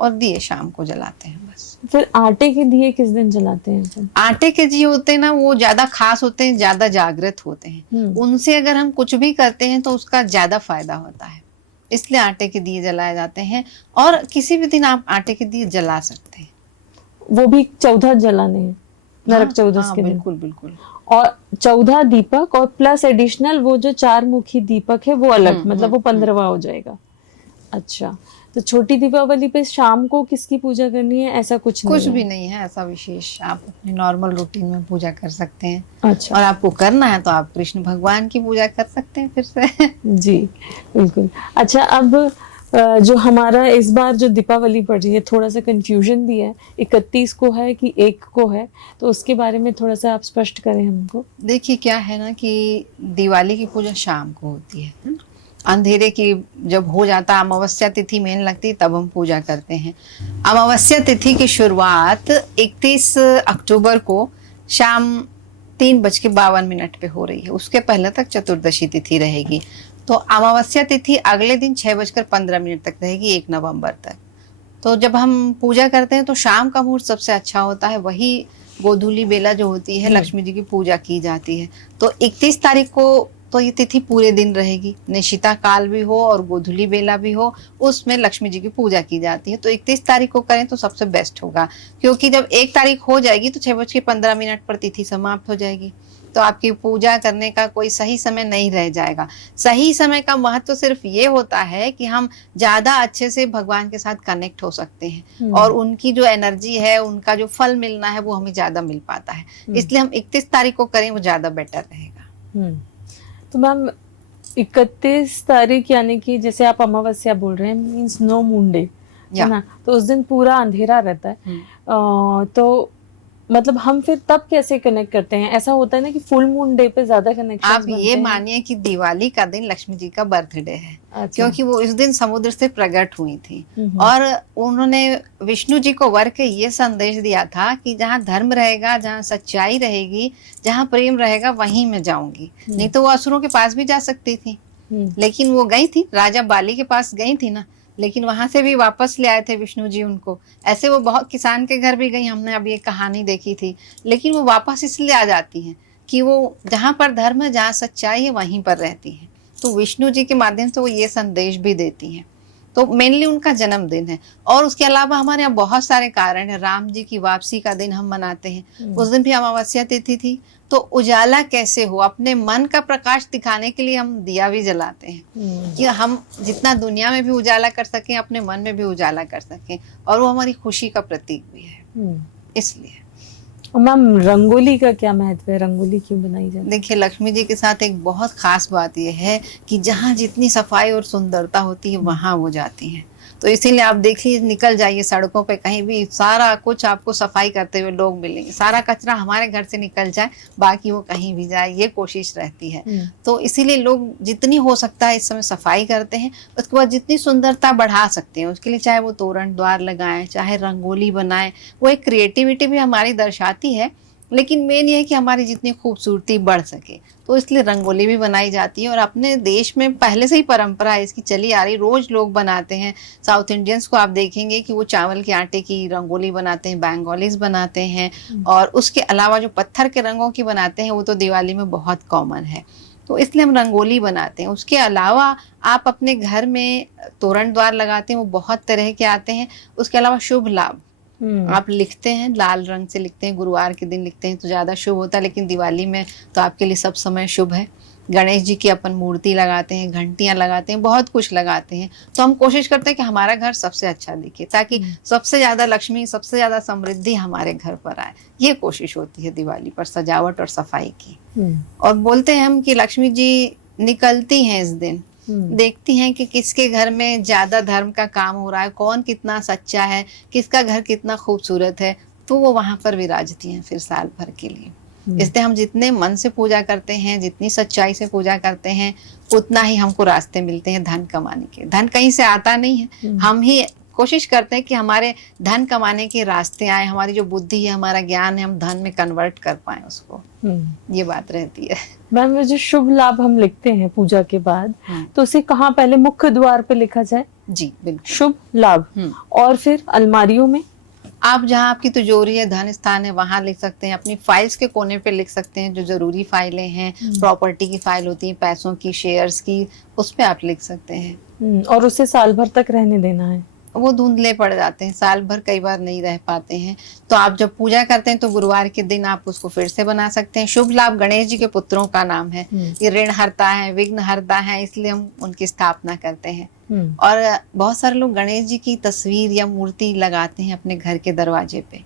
और दिए शाम को जलाते हैं बस। फिर आटे के दिए किस दिन जलाते हैं? आटे के दिए होते हैं ना, वो ज्यादा खास होते हैं, ज्यादा जागृत होते हैं। उनसे अगर हम कुछ भी करते हैं तो उसका ज्यादा फायदा होता है, इसलिए आटे के दिए जलाए जाते हैं। और किसी भी दिन आप आटे के दिए जला सकते हैं, वो भी 14 जलाने हैं, नरक चौदस के दिन। बिल्कुल बिल्कुल। और 14 दीपक और प्लस एडिशनल वो जो 4 मुखी दीपक है वो अलग, मतलब वो 15वां हो जाएगा। अच्छा, तो छोटी दीपावली पे शाम को किसकी पूजा करनी है, ऐसा कुछ नहीं? कुछ भी नहीं है ऐसा विशेष, आप अपनी नॉर्मल रूटीन में पूजा कर सकते हैं। अच्छा, और आपको करना है तो आप कृष्ण भगवान की पूजा कर सकते हैं फिर से। जी बिल्कुल। अच्छा, अब जो हमारा इस बार जो दीपावली पड़ रही है, थोड़ा सा कंफ्यूजन भी है, 31 को है कि 1 को है, तो उसके बारे में थोड़ा सा आप स्पष्ट करें हमको। देखिए, क्या है ना कि दिवाली की पूजा शाम को होती है। अंधेरे की जब हो जाता, अमावस्या तिथि मेन लगती है, तब हम पूजा करते हैं। अमावस्या तिथि की शुरुआत 31 अक्टूबर को शाम 3:52 पे हो रही है। उसके पहले तक चतुर्दशी तिथि रहेगी। तो अमावस्या तिथि अगले दिन 6:15 तक रहेगी, 1 नवंबर तक। तो जब हम पूजा करते हैं तो शाम का मुहूर्त सबसे अच्छा होता है। वही गोधूली बेला जो होती है, लक्ष्मी जी की पूजा की जाती है। तो 31 तारीख को तो ये तिथि पूरे दिन रहेगी, निशिता काल भी हो और गोधूली बेला भी हो, उसमें लक्ष्मी जी की पूजा की जाती है। तो 31 तारीख को करें तो सबसे बेस्ट होगा, क्योंकि जब 1 तारीख हो जाएगी तो 6:15 पर तिथि समाप्त हो जाएगी। तो आपकी पूजा करने का कोई सही समय नहीं रह जाएगा। सही समय का महत्व सिर्फ ये होता है कि हम ज्यादा अच्छे से भगवान के साथ कनेक्ट हो सकते हैं, और उनकी जो एनर्जी है, उनका जो फल मिलना है वो हमें ज्यादा मिल पाता है। इसलिए हम 31 तारीख को करें, वो ज्यादा बेटर रहेगा। तो मैम 31 तारीख यानी कि जैसे आप अमावस्या बोल रहे हैं, मीन्स नो मून डे है ना, तो उस दिन पूरा अंधेरा रहता है। तो मतलब हम फिर तब कैसे कनेक्ट करते हैं? ऐसा होता है ना कि फुल मून डे पे ज्यादा कनेक्शन आप ये मानिए कि दिवाली का दिन लक्ष्मी जी का बर्थडे है। अच्छा। क्योंकि वो इस दिन समुद्र से प्रकट हुई थी, और उन्होंने विष्णु जी को वर के ये संदेश दिया था कि जहाँ धर्म रहेगा, जहाँ सच्चाई रहेगी, जहाँ प्रेम रहेगा, वहीं मैं जाऊंगी। नहीं तो वो असुरों के पास भी जा सकती थी, लेकिन वो गई थी, राजा बाली के पास गई थी ना, लेकिन वहां से भी वापस ले आए थे विष्णु जी उनको। ऐसे वो बहुत किसान के घर भी गई, हमने अभी एक कहानी देखी थी। लेकिन वो वापस इसलिए आ जाती हैं कि वो जहाँ पर धर्म है, जहाँ सच्चाई है, वहीं पर रहती हैं। तो विष्णु जी के माध्यम से वो ये संदेश भी देती हैं। तो मेनली उनका जन्मदिन है। और उसके अलावा हमारे यहाँ बहुत सारे कारण है। राम जी की वापसी का दिन हम मनाते हैं, उस दिन भी अमावस्या तिथि थी। तो उजाला कैसे हो, अपने मन का प्रकाश दिखाने के लिए हम दिया भी जलाते हैं, कि हम जितना दुनिया में भी उजाला कर सकें, अपने मन में भी उजाला कर सकें, और वो हमारी खुशी का प्रतीक भी है, इसलिए। और मैम रंगोली का क्या महत्व है, रंगोली क्यों बनाई जाती है? देखिए, लक्ष्मी जी के साथ एक बहुत खास बात यह है कि जहाँ जितनी सफाई और सुंदरता होती है वहां वो जाती हैं। तो इसीलिए आप देखिए, निकल जाइए सड़कों पे कहीं भी, सारा कुछ आपको सफाई करते हुए लोग मिलेंगे। सारा कचरा हमारे घर से निकल जाए, बाकी वो कहीं भी जाए, ये कोशिश रहती है। तो इसीलिए लोग जितनी हो सकता है इस समय सफाई करते हैं। उसके बाद जितनी सुंदरता बढ़ा सकते हैं उसके लिए, चाहे वो तोरण द्वार लगाएं, चाहे रंगोली बनाएं, वो एक क्रिएटिविटी भी हमारी दर्शाती है। लेकिन मेन ये है कि हमारी जितनी खूबसूरती बढ़ सके, तो इसलिए रंगोली भी बनाई जाती है। और अपने देश में पहले से ही परंपरा है इसकी चली आ रही, रोज लोग बनाते हैं। साउथ इंडियंस को आप देखेंगे कि वो चावल के आटे की रंगोली बनाते हैं, बंगालीज बनाते हैं। और उसके अलावा जो पत्थर के रंगों की बनाते हैं वो तो दिवाली में बहुत कॉमन है, तो इसलिए हम रंगोली बनाते हैं। उसके अलावा आप अपने घर में तोरण द्वार लगाते हैं, वो बहुत तरह के आते हैं। उसके अलावा शुभ लाभ आप लिखते हैं, लाल रंग से लिखते हैं, गुरुवार के दिन लिखते हैं तो ज़्यादा शुभ होता है, लेकिन दिवाली में तो आपके लिए सब समय शुभ है। गणेश जी की अपन मूर्ति लगाते हैं, घंटियां लगाते हैं, बहुत कुछ लगाते हैं। तो हम कोशिश करते हैं कि हमारा घर सबसे अच्छा दिखे, ताकि सबसे ज़्यादा लक्ष्मी, सबसे ज़्यादा समृद्धि हमारे घर पर आए। ये कोशिश होती है दिवाली पर सजावट और सफाई की। और बोलते हैं हम कि लक्ष्मी जी निकलती हैं इस दिन, देखती हैं कि किसके घर में ज्यादा धर्म का काम हो रहा है, कौन कितना सच्चा है, किसका घर कितना खूबसूरत है, तो वो वहां पर विराजती हैं फिर साल भर के लिए। इसलिए हम जितने मन से पूजा करते हैं, जितनी सच्चाई से पूजा करते हैं, उतना ही हमको रास्ते मिलते हैं धन कमाने के। धन कहीं से आता नहीं है, हम ही कोशिश करते हैं कि हमारे धन कमाने के रास्ते आए। हमारी जो बुद्धि है, हमारा ज्ञान है, हम धन में कन्वर्ट कर पाए उसको। ये बात रहती है। मैम, जो शुभ लाभ हम लिखते हैं पूजा के बाद, तो उसे कहाँ पहले मुख्य द्वार पे लिखा जाए? जी बिल्कुल, शुभ लाभ। और फिर अलमारियों में आप जहाँ आपकी तिजोरी है, धन स्थान है, वहां लिख सकते हैं। अपनी फाइल्स के कोने पे लिख सकते हैं, जो जरूरी फाइलें हैं, प्रॉपर्टी की फाइल होती है, पैसों की, शेयर्स की, उस पे आप लिख सकते हैं। और उसे साल भर तक रहने देना है। वो धुंधले पड़ जाते हैं, साल भर कई बार नहीं रह पाते हैं। तो आप जब पूजा करते हैं तो गुरुवार के दिन आप उसको फिर से बना सकते हैं। शुभ लाभ गणेश जी के पुत्रों का नाम है, ये ऋण हरता है, विघ्न हरता है, इसलिए हम उनकी स्थापना करते हैं। और बहुत सारे लोग गणेश जी की तस्वीर या मूर्ति लगाते हैं अपने घर के दरवाजे पे।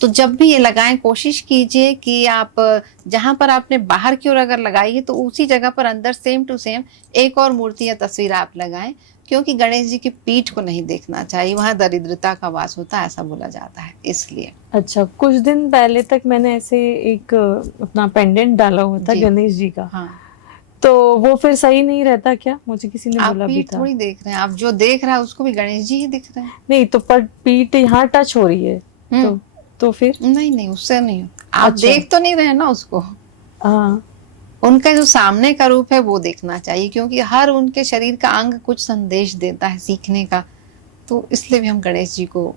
तो जब भी ये लगाएं, कोशिश कीजिए कि आप जहां पर आपने बाहर की ओर अगर लगाई है तो उसी जगह पर अंदर सेम टू सेम एक और मूर्ति या तस्वीर आप लगाएं, क्योंकि गणेश जी की पीठ को नहीं देखना चाहिए, वहां दरिद्रता का वास होता है, ऐसा बोला जाता है, इसलिए। अच्छा, कुछ दिन पहले तक मैंने ऐसे एक अपना पेंडेंट डाला हुआ था गणेश जी का। हाँ। तो वो फिर सही नहीं रहता क्या? मुझे किसी ने बोला भी था। आप थोड़ी देख रहे हैं, आप जो देख रहा है उसको भी गणेश जी ही दिख रहे हैं। नहीं तो पर पीठ यहाँ टच हो रही है, तो फिर नहीं, उससे नहीं। आप देख तो नहीं रहे ना उसको। हाँ, उनका जो सामने का रूप है वो देखना चाहिए, क्योंकि हर उनके शरीर का अंग कुछ संदेश देता है सीखने का। तो इसलिए भी हम गणेश जी को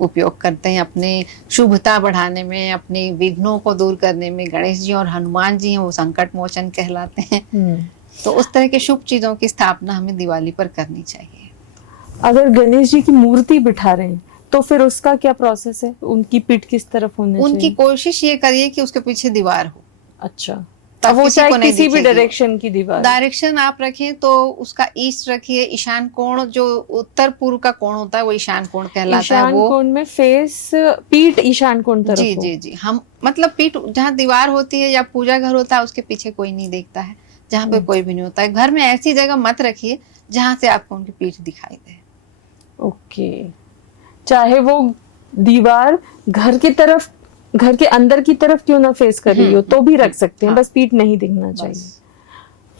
उपयोग करते हैं अपने शुभता बढ़ाने में, अपने विघ्नों को दूर करने में। गणेश जी और हनुमान जी हैं, वो संकट मोचन कहलाते हैं। तो उस तरह के शुभ चीजों की स्थापना हमें दिवाली पर करनी चाहिए। अगर गणेश जी की मूर्ति बिठा रहे हैं तो फिर उसका क्या प्रोसेस है? उनकी पीठ किस तरफ होनी चाहिए? उनकी कोशिश ये करिए कि उसके पीछे दीवार हो। अच्छा, अब वो चाहे किसी भी डायरेक्शन की दीवार, डायरेक्शन आप रखें तो उसका ईस्ट रखिए। ईशान कोण, जो उत्तर पूर्व का कोण होता है वो ईशान कोण कहलाता है। ईशान कोण में फेस, पीठ ईशान कोण तरफ जी जी जी। हम मतलब पीठ जहाँ दीवार होती है या पूजा घर होता है उसके पीछे कोई नहीं देखता है, जहाँ पे कोई भी नहीं होता है। घर में ऐसी जगह मत रखिए जहाँ से आपको उनकी पीठ दिखाई दे। ओके, चाहे वो दीवार घर की तरफ, घर के अंदर की तरफ क्यों ना फेस कर रही हो तो भी रख सकते हैं, बस पीठ नहीं दिखना चाहिए।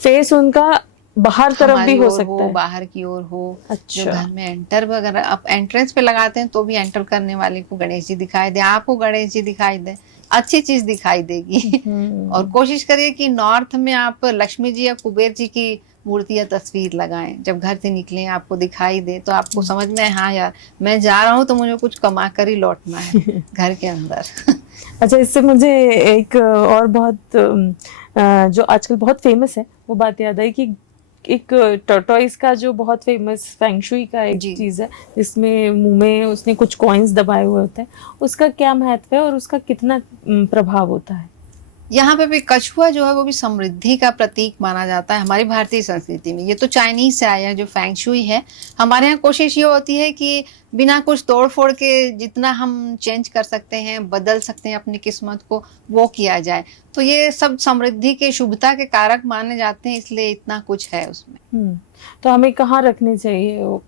फेस उनका बाहर तरफ भी हो सकता है, बाहर की ओर हो। अच्छा। जो घर में एंटर, अगर आप एंट्रेंस पे लगाते हैं तो भी एंटर करने वाले को गणेश जी दिखाई दे, आपको गणेश जी दिखाई दे, अच्छी चीज दिखाई देगी। और कोशिश करिए कि नॉर्थ में आप लक्ष्मी जी या कुबेर जी की मूर्ति या तस्वीर लगाएं। जब घर से निकलें आपको दिखाई दे तो आपको समझ में, हाँ यार मैं जा रहा हूँ तो मुझे कुछ कमा कर ही लौटना है घर के अंदर। अच्छा, इससे मुझे एक और बहुत जो आजकल बहुत फेमस है वो बात याद आई कि एक टर्टोइस का जो बहुत फेमस फेंगशुई का एक चीज है, जिसमें मुंह में उसने कुछ कॉइन्स दबाए हुए होते हैं, उसका क्या महत्व है और उसका कितना प्रभाव होता है? यहाँ पे भी कछुआ जो है वो भी समृद्धि का प्रतीक माना जाता है हमारी भारतीय संस्कृति में। ये तो चाइनीज से आया है जो फेंग शुई है। हमारे यहाँ कोशिश ये होती है कि बिना कुछ तोड़ फोड़ के जितना हम चेंज कर सकते हैं, बदल सकते हैं अपनी किस्मत को, वो किया जाए। तो ये सब समृद्धि के, शुभता के कारक माने जाते हैं, इसलिए इतना कुछ है उसमें। तो हमें कहाँ रखने चाहिए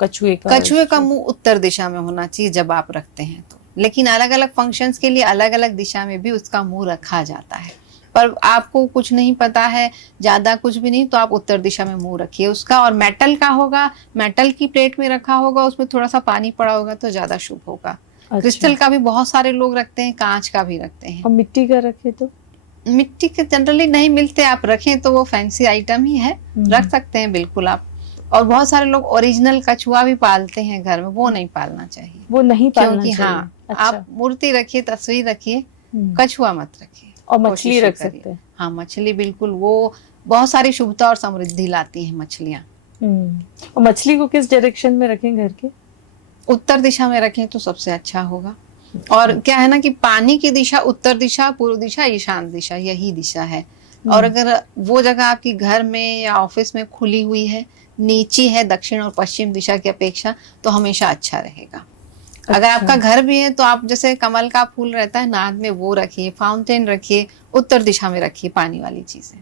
कछुए का? कछुए का मुंह उत्तर दिशा में होना चाहिए जब आप रखते हैं तो। लेकिन अलग अलग फंक्शंस के लिए अलग अलग दिशा में भी उसका मुंह रखा जाता है। पर आपको कुछ नहीं पता है, ज्यादा कुछ भी नहीं, तो आप उत्तर दिशा में मुंह रखिए उसका। और मेटल का होगा, मेटल की प्लेट में रखा होगा, उसमें थोड़ा सा पानी पड़ा होगा तो ज्यादा शुभ होगा। अच्छा। क्रिस्टल का भी बहुत सारे लोग रखते हैं, कांच का भी रखते हैं। और मिट्टी का रखे तो? मिट्टी के जनरली नहीं मिलते, आप रखें तो वो फैंसी आइटम ही है, रख सकते हैं बिल्कुल आप। और बहुत सारे लोग ओरिजिनल कछुआ भी पालते हैं घर में, वो नहीं पालना चाहिए। वो नहीं पालना क्योंकि चाहिए। हाँ, अच्छा। आप मूर्ति रखिए, तस्वीर रखिए, कछुआ मत रखिए। और मछली कोशिश रख करिए। सकते हैं। हाँ, मछली बिल्कुल, वो बहुत सारी शुभता और समृद्धि लाती हैं मछलियाँ। और मछली को किस डायरेक्शन में रखें घर के? उत्तर दिशा में रखें तो सबसे अच्छा होगा। और क्या है ना कि पानी की दिशा उत्तर दिशा, पूर्व दिशा, ईशान दिशा, यही दिशा है। और अगर वो जगह आपकी घर में या ऑफिस में खुली हुई है, नीची है दक्षिण और पश्चिम दिशा की अपेक्षा, तो हमेशा अच्छा रहेगा। अगर आपका घर भी है तो आप जैसे कमल का फूल रहता है नाद में, वो रखिए। फाउंटेन रखिए, उत्तर दिशा में रखिए पानी वाली चीजें।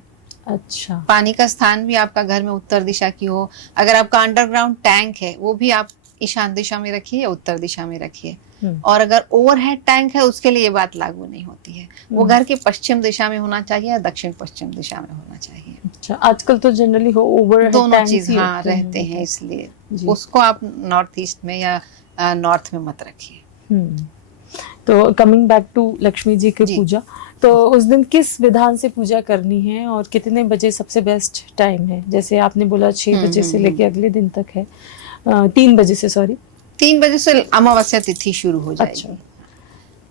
अच्छा। पानी का स्थान भी आपका घर में उत्तर दिशा की हो। अगर आपका अंडरग्राउंड टैंक है वो भी आप ईशान दिशा में रखिए या उत्तर दिशा में रखिए। और अगर ओवरहेड टैंक है उसके लिए ये बात लागू नहीं होती है, वो घर के पश्चिम दिशा में होना चाहिए या दक्षिण पश्चिम दिशा में होना चाहिए। अच्छा, आजकल तो जनरली ओवरहेड दोनों टैंक्स चीज ही हाँ रहते हैं, इसलिए जी। उसको आप नॉर्थ ईस्ट में या नॉर्थ में मत रखिए। तो coming back to Lakshmi ji की जी। पूजा, तो उस दिन किस विधान से पूजा करनी है और कितने बजे सबसे बेस्ट टाइम है? जैसे आपने बोला 6 बजे से लेके अगले दिन तक है, 3 बजे से, सॉरी 3 बजे से अमावस्या तिथि शुरू हो जाएगी। अच्छा।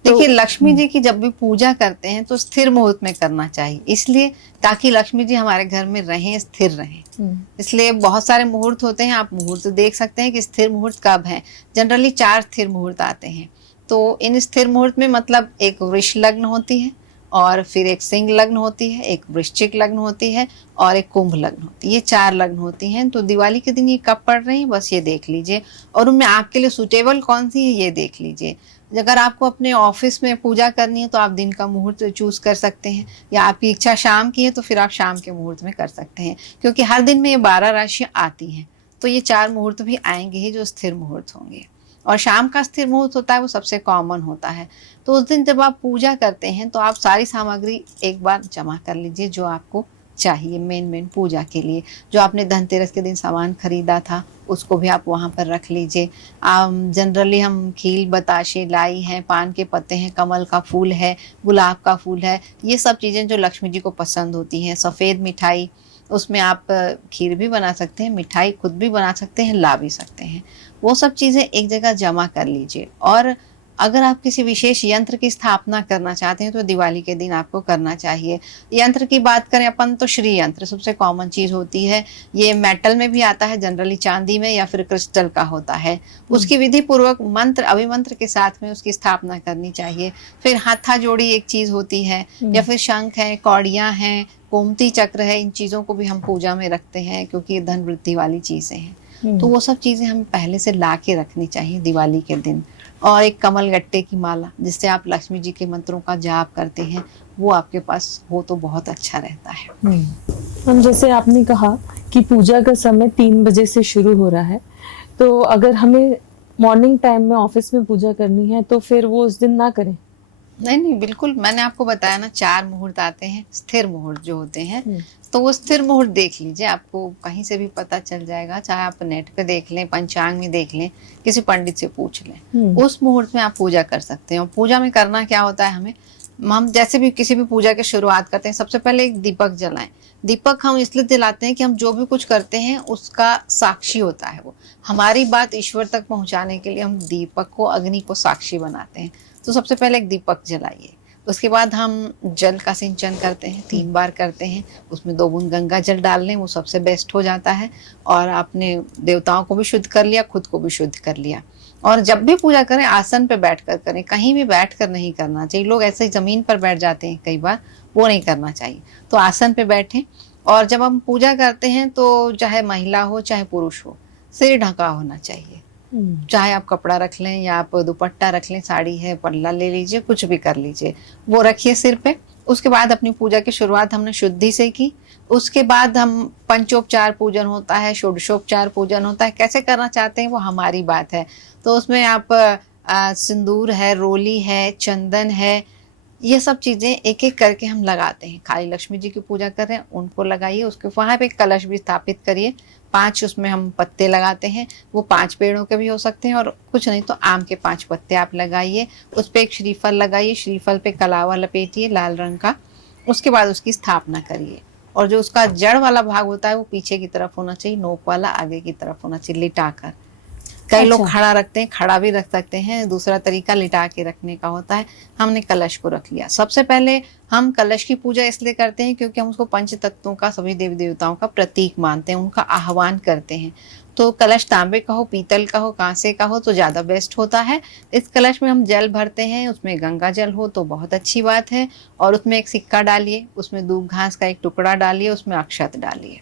देखिए, लक्ष्मी जी की जब भी पूजा करते हैं तो स्थिर मुहूर्त में करना चाहिए, इसलिए ताकि लक्ष्मी जी हमारे घर में रहें, स्थिर रहें। इसलिए बहुत सारे मुहूर्त होते हैं, आप मुहूर्त देख सकते हैं कि स्थिर मुहूर्त कब है। जनरली 4 स्थिर मुहूर्त आते हैं। तो इन स्थिर मुहूर्त में मतलब एक वृष लग्न होती है, और फिर एक सिंह लग्न होती है, एक वृश्चिक लग्न होती है, और एक कुंभ लग्न होती है। ये 4 लग्न होती हैं। तो दिवाली के दिन ये कब पड़ रही है बस ये देख लीजिए, और उनमें आपके लिए सुटेबल कौन सी है ये देख लीजिए। अगर आपको अपने ऑफिस में पूजा करनी है तो आप दिन का मुहूर्त चूज कर सकते हैं, या आपकी इच्छा शाम की है तो फिर आप शाम के मुहूर्त में कर सकते हैं, क्योंकि हर दिन में ये 12 राशियां आती हैं। तो ये 4 मुहूर्त भी आएंगे ही जो स्थिर मुहूर्त होंगे, और शाम का स्थिर मुहूर्त होता है वो सबसे कॉमन होता है। तो उस दिन जब आप पूजा करते हैं तो आप सारी सामग्री एक बार जमा कर लीजिए जो आपको चाहिए मेन पूजा के लिए। जो आपने धनतेरस के दिन सामान खरीदा था उसको भी आप वहाँ पर रख लीजिए। जनरली हम खील, बताशे, लाई हैं, पान के पत्ते हैं, कमल का फूल है, गुलाब का फूल है, ये सब चीज़ें जो लक्ष्मी जी को पसंद होती हैं। सफ़ेद मिठाई, उसमें आप खीर भी बना सकते हैं, मिठाई खुद भी बना सकते हैं, ला भी सकते हैं। वो सब चीज़ें एक जगह जमा कर लीजिए। और अगर आप किसी विशेष यंत्र की स्थापना करना चाहते हैं तो दिवाली के दिन आपको करना चाहिए। यंत्र की बात करें अपन तो श्री यंत्र सबसे कॉमन चीज़ होती है। ये मेटल में भी आता है, जनरली चांदी में या फिर क्रिस्टल का होता है। उसकी विधि पूर्वक मंत्र, अभिमंत्र के साथ में उसकी स्थापना करनी चाहिए। फिर हाथा जोड़ी एक चीज़ होती है, या फिर शंख है, कौड़ियाँ हैं, गोमती चक्र है, इन चीज़ों को भी हम पूजा में रखते हैं क्योंकि ये धन वृद्धि वाली चीज़ें हैं। तो वो सब चीज़ें हमें पहले से ला के रखनी चाहिए दिवाली के दिन। और एक कमल गट्टे की माला जिससे आप लक्ष्मी जी के मंत्रों का जाप करते हैं, वो आपके पास हो तो बहुत अच्छा रहता है। हम जैसे आपने कहा कि पूजा का समय 3 बजे से शुरू हो रहा है, तो अगर हमें मॉर्निंग टाइम में ऑफिस में पूजा करनी है तो फिर वो उस दिन ना करें? नहीं, बिल्कुल, मैंने आपको बताया ना 4 मुहूर्त आते हैं, स्थिर मुहूर्त जो होते हैं। तो वो स्थिर मुहूर्त देख लीजिए, आपको कहीं से भी पता चल जाएगा, चाहे आप नेट पे देख लें, पंचांग में देख लें, किसी पंडित से पूछ लें। उस मुहूर्त में आप पूजा कर सकते हैं। और पूजा में करना क्या होता है, हम जैसे भी किसी भी पूजा की शुरुआत करते हैं, सबसे पहले एक दीपक जलाएं। दीपक हम इसलिए जलाते हैं कि हम जो भी कुछ करते हैं उसका साक्षी होता है। वो हमारी बात ईश्वर तक पहुंचाने के लिए हम दीपक को, अग्नि को साक्षी बनाते हैं। तो सबसे पहले एक दीपक जलाइए। उसके बाद हम जल का सिंचन करते हैं, 3 बार करते हैं। उसमें 2 बूंद गंगा जल डाल लें, वो सबसे बेस्ट हो जाता है। और आपने देवताओं को भी शुद्ध कर लिया, खुद को भी शुद्ध कर लिया। और जब भी पूजा करें आसन पे बैठकर करें, कहीं भी बैठकर नहीं करना चाहिए। लोग ऐसे ही जमीन पर बैठ जाते हैं कई बार, वो नहीं करना चाहिए। तो आसन पे बैठें। और जब हम पूजा करते हैं तो चाहे महिला हो चाहे पुरुष हो, सिर ढका होना चाहिए। चाहे आप कपड़ा रख लें या आप दुपट्टा रख लें, साड़ी है, पल्ला ले लीजिए, कुछ भी कर लीजिए, वो रखिए सिर पे। उसके बाद अपनी पूजा की शुरुआत हमने शुद्धि से की। उसके बाद हम पंचोपचार पूजन होता है, षोडशोपचार पूजन होता है, कैसे करना चाहते हैं वो हमारी बात है। तो उसमें आप सिंदूर है, रोली है, चंदन है, ये सब चीजें एक एक करके हम लगाते हैं। खाली लक्ष्मी जी की पूजा कर रहे हैं उनको लगाइए, उसके वहां पे कलश भी स्थापित करिए। 5 उसमें हम पत्ते लगाते हैं, वो 5 पेड़ों के भी हो सकते हैं, और कुछ नहीं तो आम के 5 पत्ते आप लगाइए। उस पे एक श्रीफल लगाइए, श्रीफल पे कलावा लपेटिए लाल रंग का। उसके बाद उसकी स्थापना करिए। और जो उसका जड़ वाला भाग होता है वो पीछे की तरफ होना चाहिए, नोक वाला आगे की तरफ होना चाहिए, लिटाकर। कई लोग खड़ा रखते हैं, खड़ा भी रख सकते हैं। दूसरा तरीका लिटा के रखने का होता है। हमने कलश को रख लिया। सबसे पहले हम कलश की पूजा इसलिए करते हैं क्योंकि हम उसको पंच तत्वों का, सभी देवी देवताओं का प्रतीक मानते हैं, उनका आह्वान करते हैं। तो कलश तांबे का हो, पीतल का हो, कांसे का हो तो ज्यादा बेस्ट होता है। इस कलश में हम जल भरते हैं, उसमें गंगा जल हो तो बहुत अच्छी बात है। और उसमें एक सिक्का डालिए, उसमें दूब घास का एक टुकड़ा डालिए, उसमें अक्षत डालिए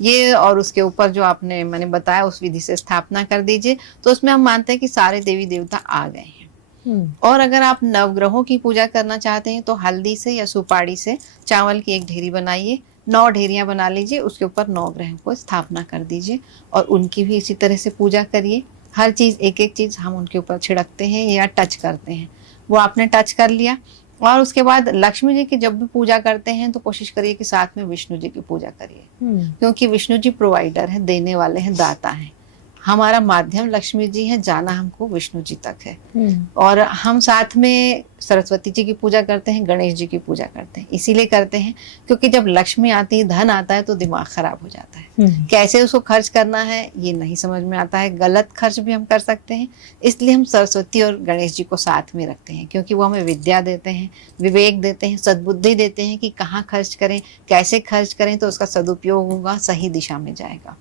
ये, और उसके ऊपर जो मैंने बताया उस विधि से स्थापना कर दीजिए। तो उसमें हम मानते हैं कि सारे देवी देवता आ गए हैं। और अगर आप नवग्रहों की पूजा करना चाहते हैं तो हल्दी से या सुपारी से चावल की एक ढेरी बनाइए, 9 ढेरियां बना लीजिए, उसके ऊपर 9 ग्रहों को स्थापना कर दीजिए और उनकी भी इसी तरह से पूजा करिए। हर चीज एक एक चीज हम उनके ऊपर छिड़कते हैं या टच करते हैं। वो आपने टच कर लिया। और उसके बाद लक्ष्मी जी की जब भी पूजा करते हैं तो कोशिश करिए कि साथ में विष्णु जी की पूजा करिए, क्योंकि विष्णु जी प्रोवाइडर है, देने वाले हैं, दाता हैं। हमारा माध्यम लक्ष्मी जी है, जाना हमको विष्णु जी तक है। और हम साथ में सरस्वती जी की पूजा करते हैं, गणेश जी की पूजा करते हैं। इसीलिए करते हैं क्योंकि जब लक्ष्मी आती है, धन आता है तो दिमाग खराब हो जाता है। कैसे उसको खर्च करना है ये नहीं समझ में आता है, गलत खर्च भी हम कर सकते हैं। इसलिए हम सरस्वती और गणेश जी को साथ में रखते हैं, क्योंकि वो हमें विद्या देते हैं, विवेक देते हैं, सद्बुद्धि देते हैं कि कहाँ खर्च करें, कैसे खर्च करें तो उसका सदुपयोग होगा, सही दिशा में जाएगा।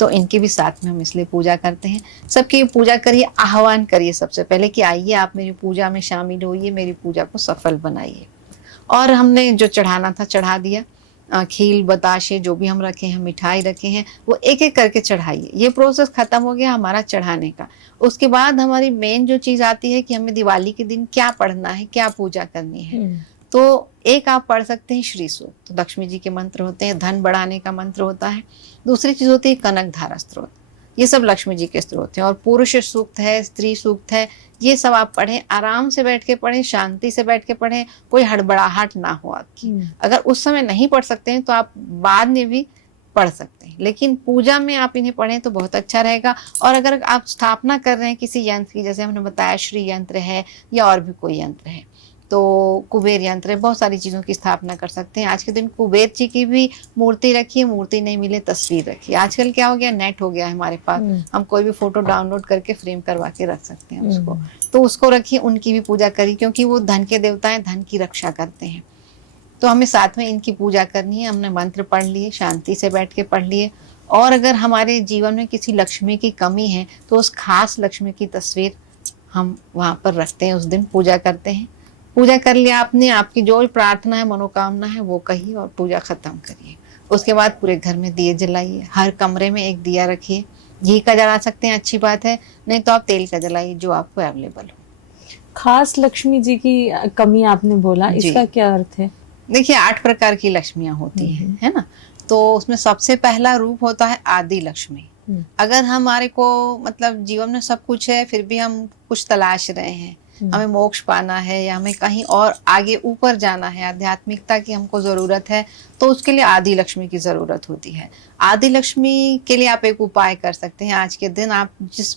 तो इनकी भी साथ में हम इसलिए पूजा करते हैं। सबकी पूजा करिए, आह्वान करिए सबसे पहले कि आइए आप मेरी पूजा में शामिल होइए, मेरी पूजा को सफल बनाइए। और हमने जो चढ़ाना था चढ़ा दिया। खील बताशे जो भी हम रखे हैं, मिठाई रखे हैं, वो एक एक करके चढ़ाइए। ये प्रोसेस खत्म हो गया हमारा चढ़ाने का। उसके बाद हमारी मेन जो चीज आती है कि हमें दिवाली के दिन क्या पढ़ना है, क्या पूजा करनी है। तो एक आप पढ़ सकते हैं श्री सूक्त, तो लक्ष्मी जी के मंत्र होते हैं, धन बढ़ाने का मंत्र होता है। दूसरी चीज होती है कनक धारा स्त्रोत, ये सब लक्ष्मी जी के स्त्रोत हैं। और पुरुष सूक्त है, स्त्री सूक्त है, ये सब आप पढ़ें, आराम से बैठ के पढ़ें, शांति से बैठ के पढ़ें, कोई हड़बड़ाहट ना हो आपकी। अगर उस समय नहीं पढ़ सकते हैं तो आप बाद में भी पढ़ सकते हैं, लेकिन पूजा में आप इन्हें पढ़ें तो बहुत अच्छा रहेगा। और अगर आप स्थापना कर रहे हैं किसी यंत्र की, जैसे हमने बताया श्री यंत्र है या और भी कोई यंत्र है, तो कुबेर यंत्र है, बहुत सारी चीज़ों की स्थापना कर सकते हैं। आज के दिन कुबेर जी की भी मूर्ति रखिए, मूर्ति नहीं मिले तस्वीर रखिए। आजकल क्या हो गया, नेट हो गया है हमारे पास, हम कोई भी फोटो डाउनलोड करके फ्रेम करवा के रख सकते हैं उसको। तो उसको रखिए, उनकी भी पूजा करिए, क्योंकि वो धन के देवता हैं, धन की रक्षा करते हैं। तो हमें साथ में इनकी पूजा करनी है। हमने मंत्र पढ़ लिए, शांति से बैठ के पढ़ लिए। और अगर हमारे जीवन में किसी लक्ष्मी की कमी है तो उस खास लक्ष्मी की तस्वीर हम वहाँ पर रखते हैं, उस दिन पूजा करते हैं। पूजा कर लिया आपने, आपकी जो भी प्रार्थना है, मनोकामना है, वो कही और पूजा खत्म करिए। उसके बाद पूरे घर में दिए जलाइए, हर कमरे में एक दिया रखिए। घी का जला सकते हैं, अच्छी बात है, नहीं तो आप तेल का जलाइए, जो आपको अवेलेबल हो। खास लक्ष्मी जी की कमी आपने बोला, इसका क्या अर्थ है? देखिए 8 प्रकार की लक्ष्मियां होती हैं, है ना। तो उसमें सबसे पहला रूप होता है आदि लक्ष्मी। अगर हमारे को मतलब जीवन में सब कुछ है, फिर भी हम कुछ तलाश रहे हैं, हमें मोक्ष पाना है या हमें कहीं और आगे ऊपर जाना है, आध्यात्मिकता की हमको जरूरत है, तो उसके लिए आदि लक्ष्मी की जरूरत होती है। आदि लक्ष्मी के लिए आप एक उपाय कर सकते हैं। आज के दिन आप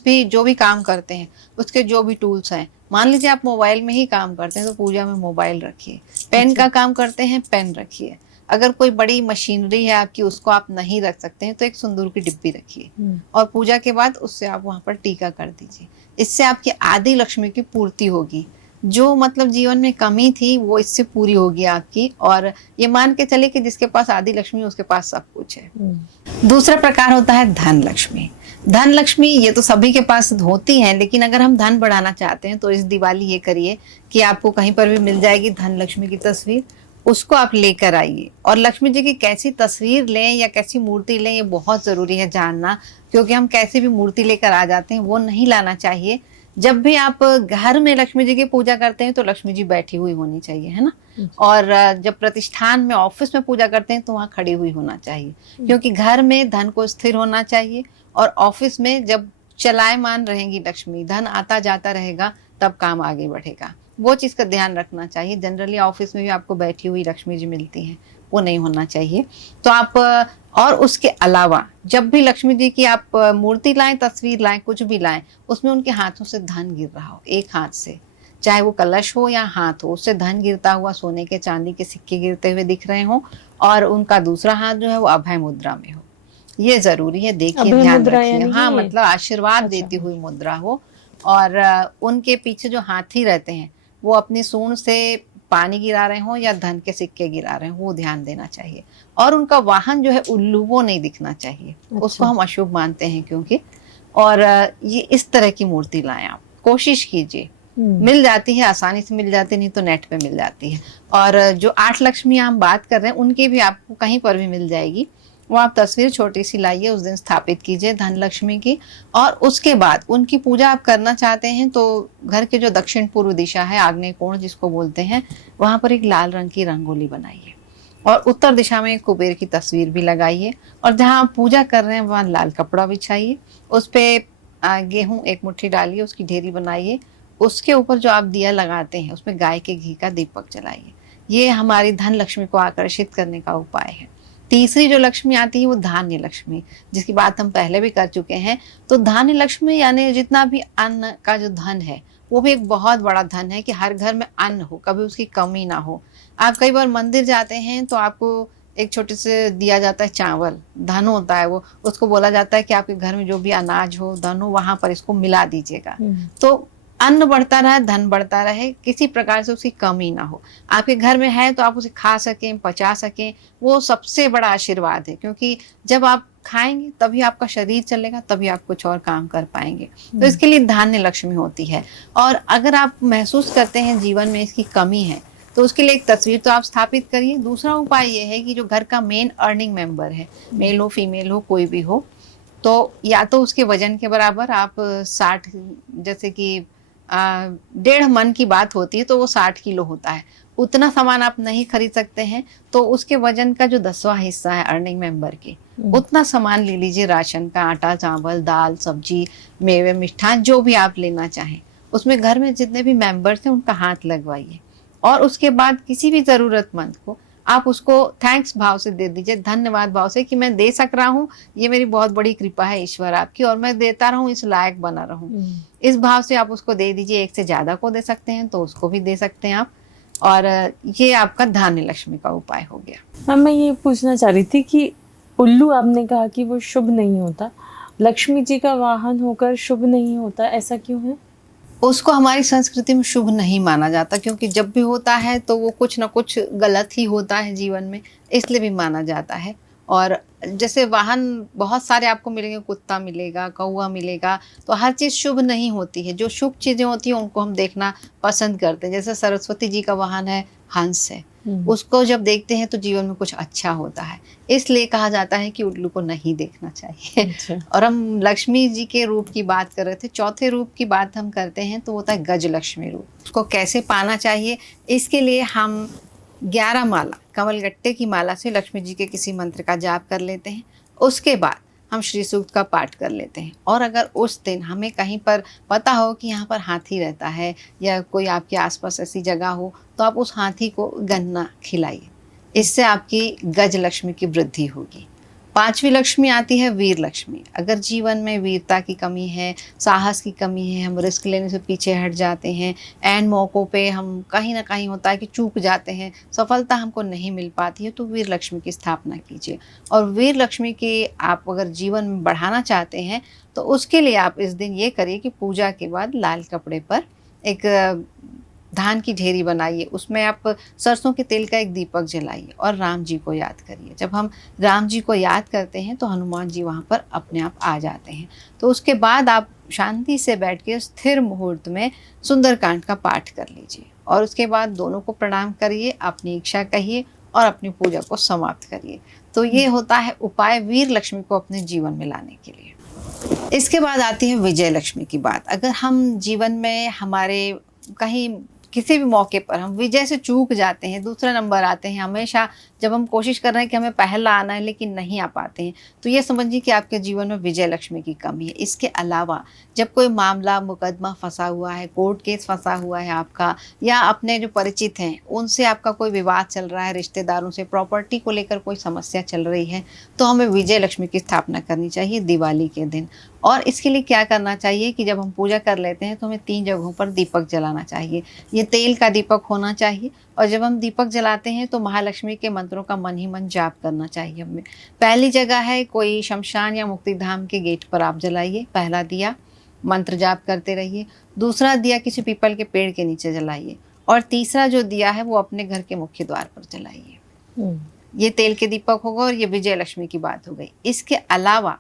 जो भी काम करते हैं, उसके जो भी टूल्स हैं, मान लीजिए आप मोबाइल में ही काम करते हैं तो पूजा में मोबाइल रखिए। पेन का काम करते हैं, पेन रखिए। अगर कोई बड़ी मशीनरी है आपकी, उसको आप नहीं रख सकते हैं तो एक सिंदूर की डिब्बी रखिए और पूजा के बाद उससे आप वहां पर टीका कर दीजिए। इससे आपकी आदि लक्ष्मी की पूर्ति होगी। जो मतलब जीवन में कमी थी वो इससे पूरी होगी आपकी। और ये मान के चले कि जिसके पास आदि लक्ष्मी उसके पास सब कुछ है। दूसरा प्रकार होता है धन लक्ष्मी। धन लक्ष्मी ये तो सभी के पास होती है, लेकिन अगर हम धन बढ़ाना चाहते हैं तो इस दिवाली ये करिए कि आपको कहीं पर भी मिल जाएगी धन लक्ष्मी की तस्वीर, उसको आप लेकर आइए। और लक्ष्मी जी की कैसी तस्वीर लें या कैसी मूर्ति लें, ये बहुत जरूरी है जानना, क्योंकि हम कैसी भी मूर्ति लेकर आ जाते हैं वो नहीं लाना चाहिए। जब भी आप घर में लक्ष्मी जी की पूजा करते हैं तो लक्ष्मी जी बैठी हुई होनी चाहिए, है ना। और जब प्रतिष्ठान में, ऑफिस में पूजा करते हैं तो वहां खड़ी हुई होना चाहिए, क्योंकि घर में धन को स्थिर होना चाहिए और ऑफिस में जब चलायमान रहेंगी लक्ष्मी, धन आता जाता रहेगा, तब काम आगे बढ़ेगा। वो चीज का ध्यान रखना चाहिए। जनरली ऑफिस में भी आपको बैठी हुई लक्ष्मी जी मिलती हैं, वो नहीं होना चाहिए। तो आप और उसके अलावा जब भी लक्ष्मी जी की आप मूर्ति लाएं, तस्वीर लाएं, कुछ भी लाएं, उसमें उनके हाथों से धन गिर रहा हो, एक हाथ से, चाहे वो कलश हो या हाथ हो, उससे धन गिरता हुआ, सोने के चांदी के सिक्के गिरते हुए दिख रहे हो, और उनका दूसरा हाथ जो है वो अभय मुद्रा में हो। ये जरूरी है, देखिए, अभय ध्यान मुद्रा रखिए। यानी हाँ, कि मतलब आशीर्वाद अच्छा। देती हुई मुद्रा हो। और उनके पीछे जो हाथी रहते हैं वो अपनी सूंड से पानी गिरा रहे हो या धन के सिक्के गिरा रहे हो, वो ध्यान देना चाहिए। और उनका वाहन जो है उल्लू, वो नहीं दिखना चाहिए, उसको हम अशुभ मानते हैं क्योंकि। और ये इस तरह की मूर्ति लाएं, आप कोशिश कीजिए। मिल जाती है, आसानी से मिल जाती, नहीं तो नेट पे मिल जाती है। और जो 8 लक्ष्मी हम बात कर रहे हैं उनकी भी आपको कहीं पर भी मिल जाएगी। वो आप तस्वीर छोटी सी लाइए, उस दिन स्थापित कीजिए धन लक्ष्मी की। और उसके बाद उनकी पूजा आप करना चाहते हैं तो घर के जो दक्षिण पूर्व दिशा है, आग्नेय कोण जिसको बोलते हैं, वहां पर एक लाल रंग की रंगोली बनाइए और उत्तर दिशा में एक कुबेर की तस्वीर भी लगाइए। और जहां आप पूजा कर रहे हैं वहां लाल कपड़ा बिछाइए, उस पे गेहूं 1 मुट्ठी डालिए, उसकी ढेरी बनाइए, उसके ऊपर जो आप दिया लगाते हैं उसमें गाय के घी का दीपक जलाइए। ये हमारी धन लक्ष्मी को आकर्षित करने का उपाय है। तीसरी जो लक्ष्मी आती है वो धान्य लक्ष्मी, जिसकी बात हम पहले भी कर चुके हैं। तो धान्य लक्ष्मी यानी जितना भी अन्न का जो धन है, वो भी एक बहुत बड़ा धन है कि हर घर में अन्न हो, कभी उसकी कमी ना हो। आप कई बार मंदिर जाते हैं तो आपको एक छोटे से दिया जाता है चावल, धन होता है वो, उसको बोला जाता है कि आपके घर में जो भी अनाज हो, धन हो, वहां पर इसको मिला दीजिएगा। तो अन्न बढ़ता रहे, धन बढ़ता रहे, किसी प्रकार से उसकी कमी ना हो। आपके घर में है तो आप उसे खा सकें, पचा सकें, वो सबसे बड़ा आशीर्वाद है। क्योंकि जब आप खाएंगे तभी आपका शरीर चलेगा, तभी आप कुछ और काम कर पाएंगे। तो इसके लिए धान्य लक्ष्मी होती है। और अगर आप महसूस करते हैं जीवन में इसकी कमी है तो उसके लिए एक तस्वीर तो आप स्थापित करिए। दूसरा उपाय ये है कि जो घर का मेन अर्निंग मेंबर है, मेल हो फीमेल हो कोई भी हो, तो या तो उसके वजन के बराबर आप 60, जैसे कि 1.5 मन की बात होती है तो वो 60 किलो होता है, उतना सामान आप नहीं खरीद सकते हैं तो उसके वजन का जो 10वां हिस्सा है अर्निंग मेंबर के, उतना सामान ले लीजिए। राशन का आटा, चावल, दाल, सब्जी, मेवे, मिष्ठान, जो भी आप लेना चाहें, उसमें घर में जितने भी मेंबर्स हैं उनका हाथ लगवाइए। और उसके बाद किसी भी जरूरतमंद को आप उसको थैंक्स भाव से दे दीजिए, धन्यवाद भाव से, कि मैं दे सक रहा हूँ, ये मेरी बहुत बड़ी कृपा है ईश्वर आपकी, और मैं देता रहूं, इस लायक बना रहूं। इस भाव से आप उसको दे दीजिए। एक से ज्यादा को दे सकते हैं तो उसको भी दे सकते हैं आप। और ये आपका धान्य लक्ष्मी का उपाय हो गया। मैम, मैं ये पूछना चाह रही थी कि उल्लू आपने कहा कि वो शुभ नहीं होता, लक्ष्मी जी का वाहन होकर शुभ नहीं होता, ऐसा क्यों है? उसको हमारी संस्कृति में शुभ नहीं माना जाता, क्योंकि जब भी होता है तो वो कुछ ना कुछ गलत ही होता है जीवन में, इसलिए भी माना जाता है। और जैसे वाहन बहुत सारे आपको मिलेंगे, कुत्ता मिलेगा, कौवा मिलेगा, तो हर चीज़ शुभ नहीं होती है। जो शुभ चीज़ें होती हैं उनको हम देखना पसंद करते हैं। जैसे सरस्वती जी का वाहन है, हंस है, उसको जब देखते हैं तो जीवन में कुछ अच्छा होता है, इसलिए कहा जाता है कि उल्लू को नहीं देखना चाहिए। अच्छा। और हम लक्ष्मी जी के रूप की बात कर रहे थे, चौथे रूप की बात हम करते हैं तो होता है गज लक्ष्मी रूप। उसको कैसे पाना चाहिए, इसके लिए हम 11 माला कमलगट्टे की माला से लक्ष्मी जी के किसी मंत्र का जाप कर लेते हैं। उसके बाद हम श्री सूक्त का पाठ कर लेते हैं। और अगर उस दिन हमें कहीं पर पता हो कि यहाँ पर हाथी रहता है या कोई आपके आसपास ऐसी जगह हो, तो आप उस हाथी को गन्ना खिलाइए, इससे आपकी गज लक्ष्मी की वृद्धि होगी। 5वीं लक्ष्मी आती है वीर लक्ष्मी। अगर जीवन में वीरता की कमी है, साहस की कमी है, हम रिस्क लेने से पीछे हट जाते हैं, ऐन मौक़ों पे हम कहीं ना कहीं होता है कि चूक जाते हैं, सफलता हमको नहीं मिल पाती है, तो वीर लक्ष्मी की स्थापना कीजिए। और वीर लक्ष्मी की आप अगर जीवन में बढ़ाना चाहते हैं तो उसके लिए आप इस दिन ये करिए कि पूजा के बाद लाल कपड़े पर एक धान की ढेरी बनाइए, उसमें आप सरसों के तेल का एक दीपक जलाइए और राम जी को याद करिए। जब हम राम जी को याद करते हैं तो हनुमान जी वहाँ पर अपने आप आ जाते हैं। तो उसके बाद आप शांति से बैठ के स्थिर मुहूर्त में सुंदरकांड का पाठ कर लीजिए और उसके बाद दोनों को प्रणाम करिए, अपनी इच्छा कहिए और अपनी पूजा को समाप्त करिए। तो ये होता है उपाय वीर लक्ष्मी को अपने जीवन में लाने के लिए। इसके बाद आती है विजय लक्ष्मी की बात। अगर हम जीवन में हमारे कहीं किसी भी मौके पर हम विजय से चूक जाते हैं, दूसरा नंबर आते हैं, हमेशा जब हम कोशिश कर रहे हैं कि हमें पहला आना है लेकिन नहीं आ पाते हैं, तो ये समझिए कि आपके जीवन में विजय लक्ष्मी की कमी है। इसके अलावा जब कोई मामला मुकदमा फंसा हुआ है, कोर्ट केस फंसा हुआ है आपका, या अपने जो परिचित हैं उनसे आपका कोई विवाद चल रहा है, रिश्तेदारों से प्रॉपर्टी को लेकर कोई समस्या चल रही है, तो हमें विजय लक्ष्मी की स्थापना करनी चाहिए दिवाली के दिन। और इसके लिए क्या करना चाहिए कि जब हम पूजा कर लेते हैं तो हमें 3 जगहों पर दीपक जलाना चाहिए। ये तेल का दीपक होना चाहिए और जब हम दीपक जलाते हैं तो महालक्ष्मी के मंत्रों का मन ही मन जाप करना चाहिए हमें। पहली जगह है कोई शमशान या मुक्तिधाम के गेट पर आप जलाइए पहला दिया, मंत्र जाप करते रहिए। दूसरा दिया किसी पीपल के पेड़ के नीचे जलाइए और तीसरा जो दिया है वो अपने घर के मुख्य द्वार पर जलाइए। ये तेल के दीपक होगा और ये विजय लक्ष्मी की बात हो गई। इसके अलावा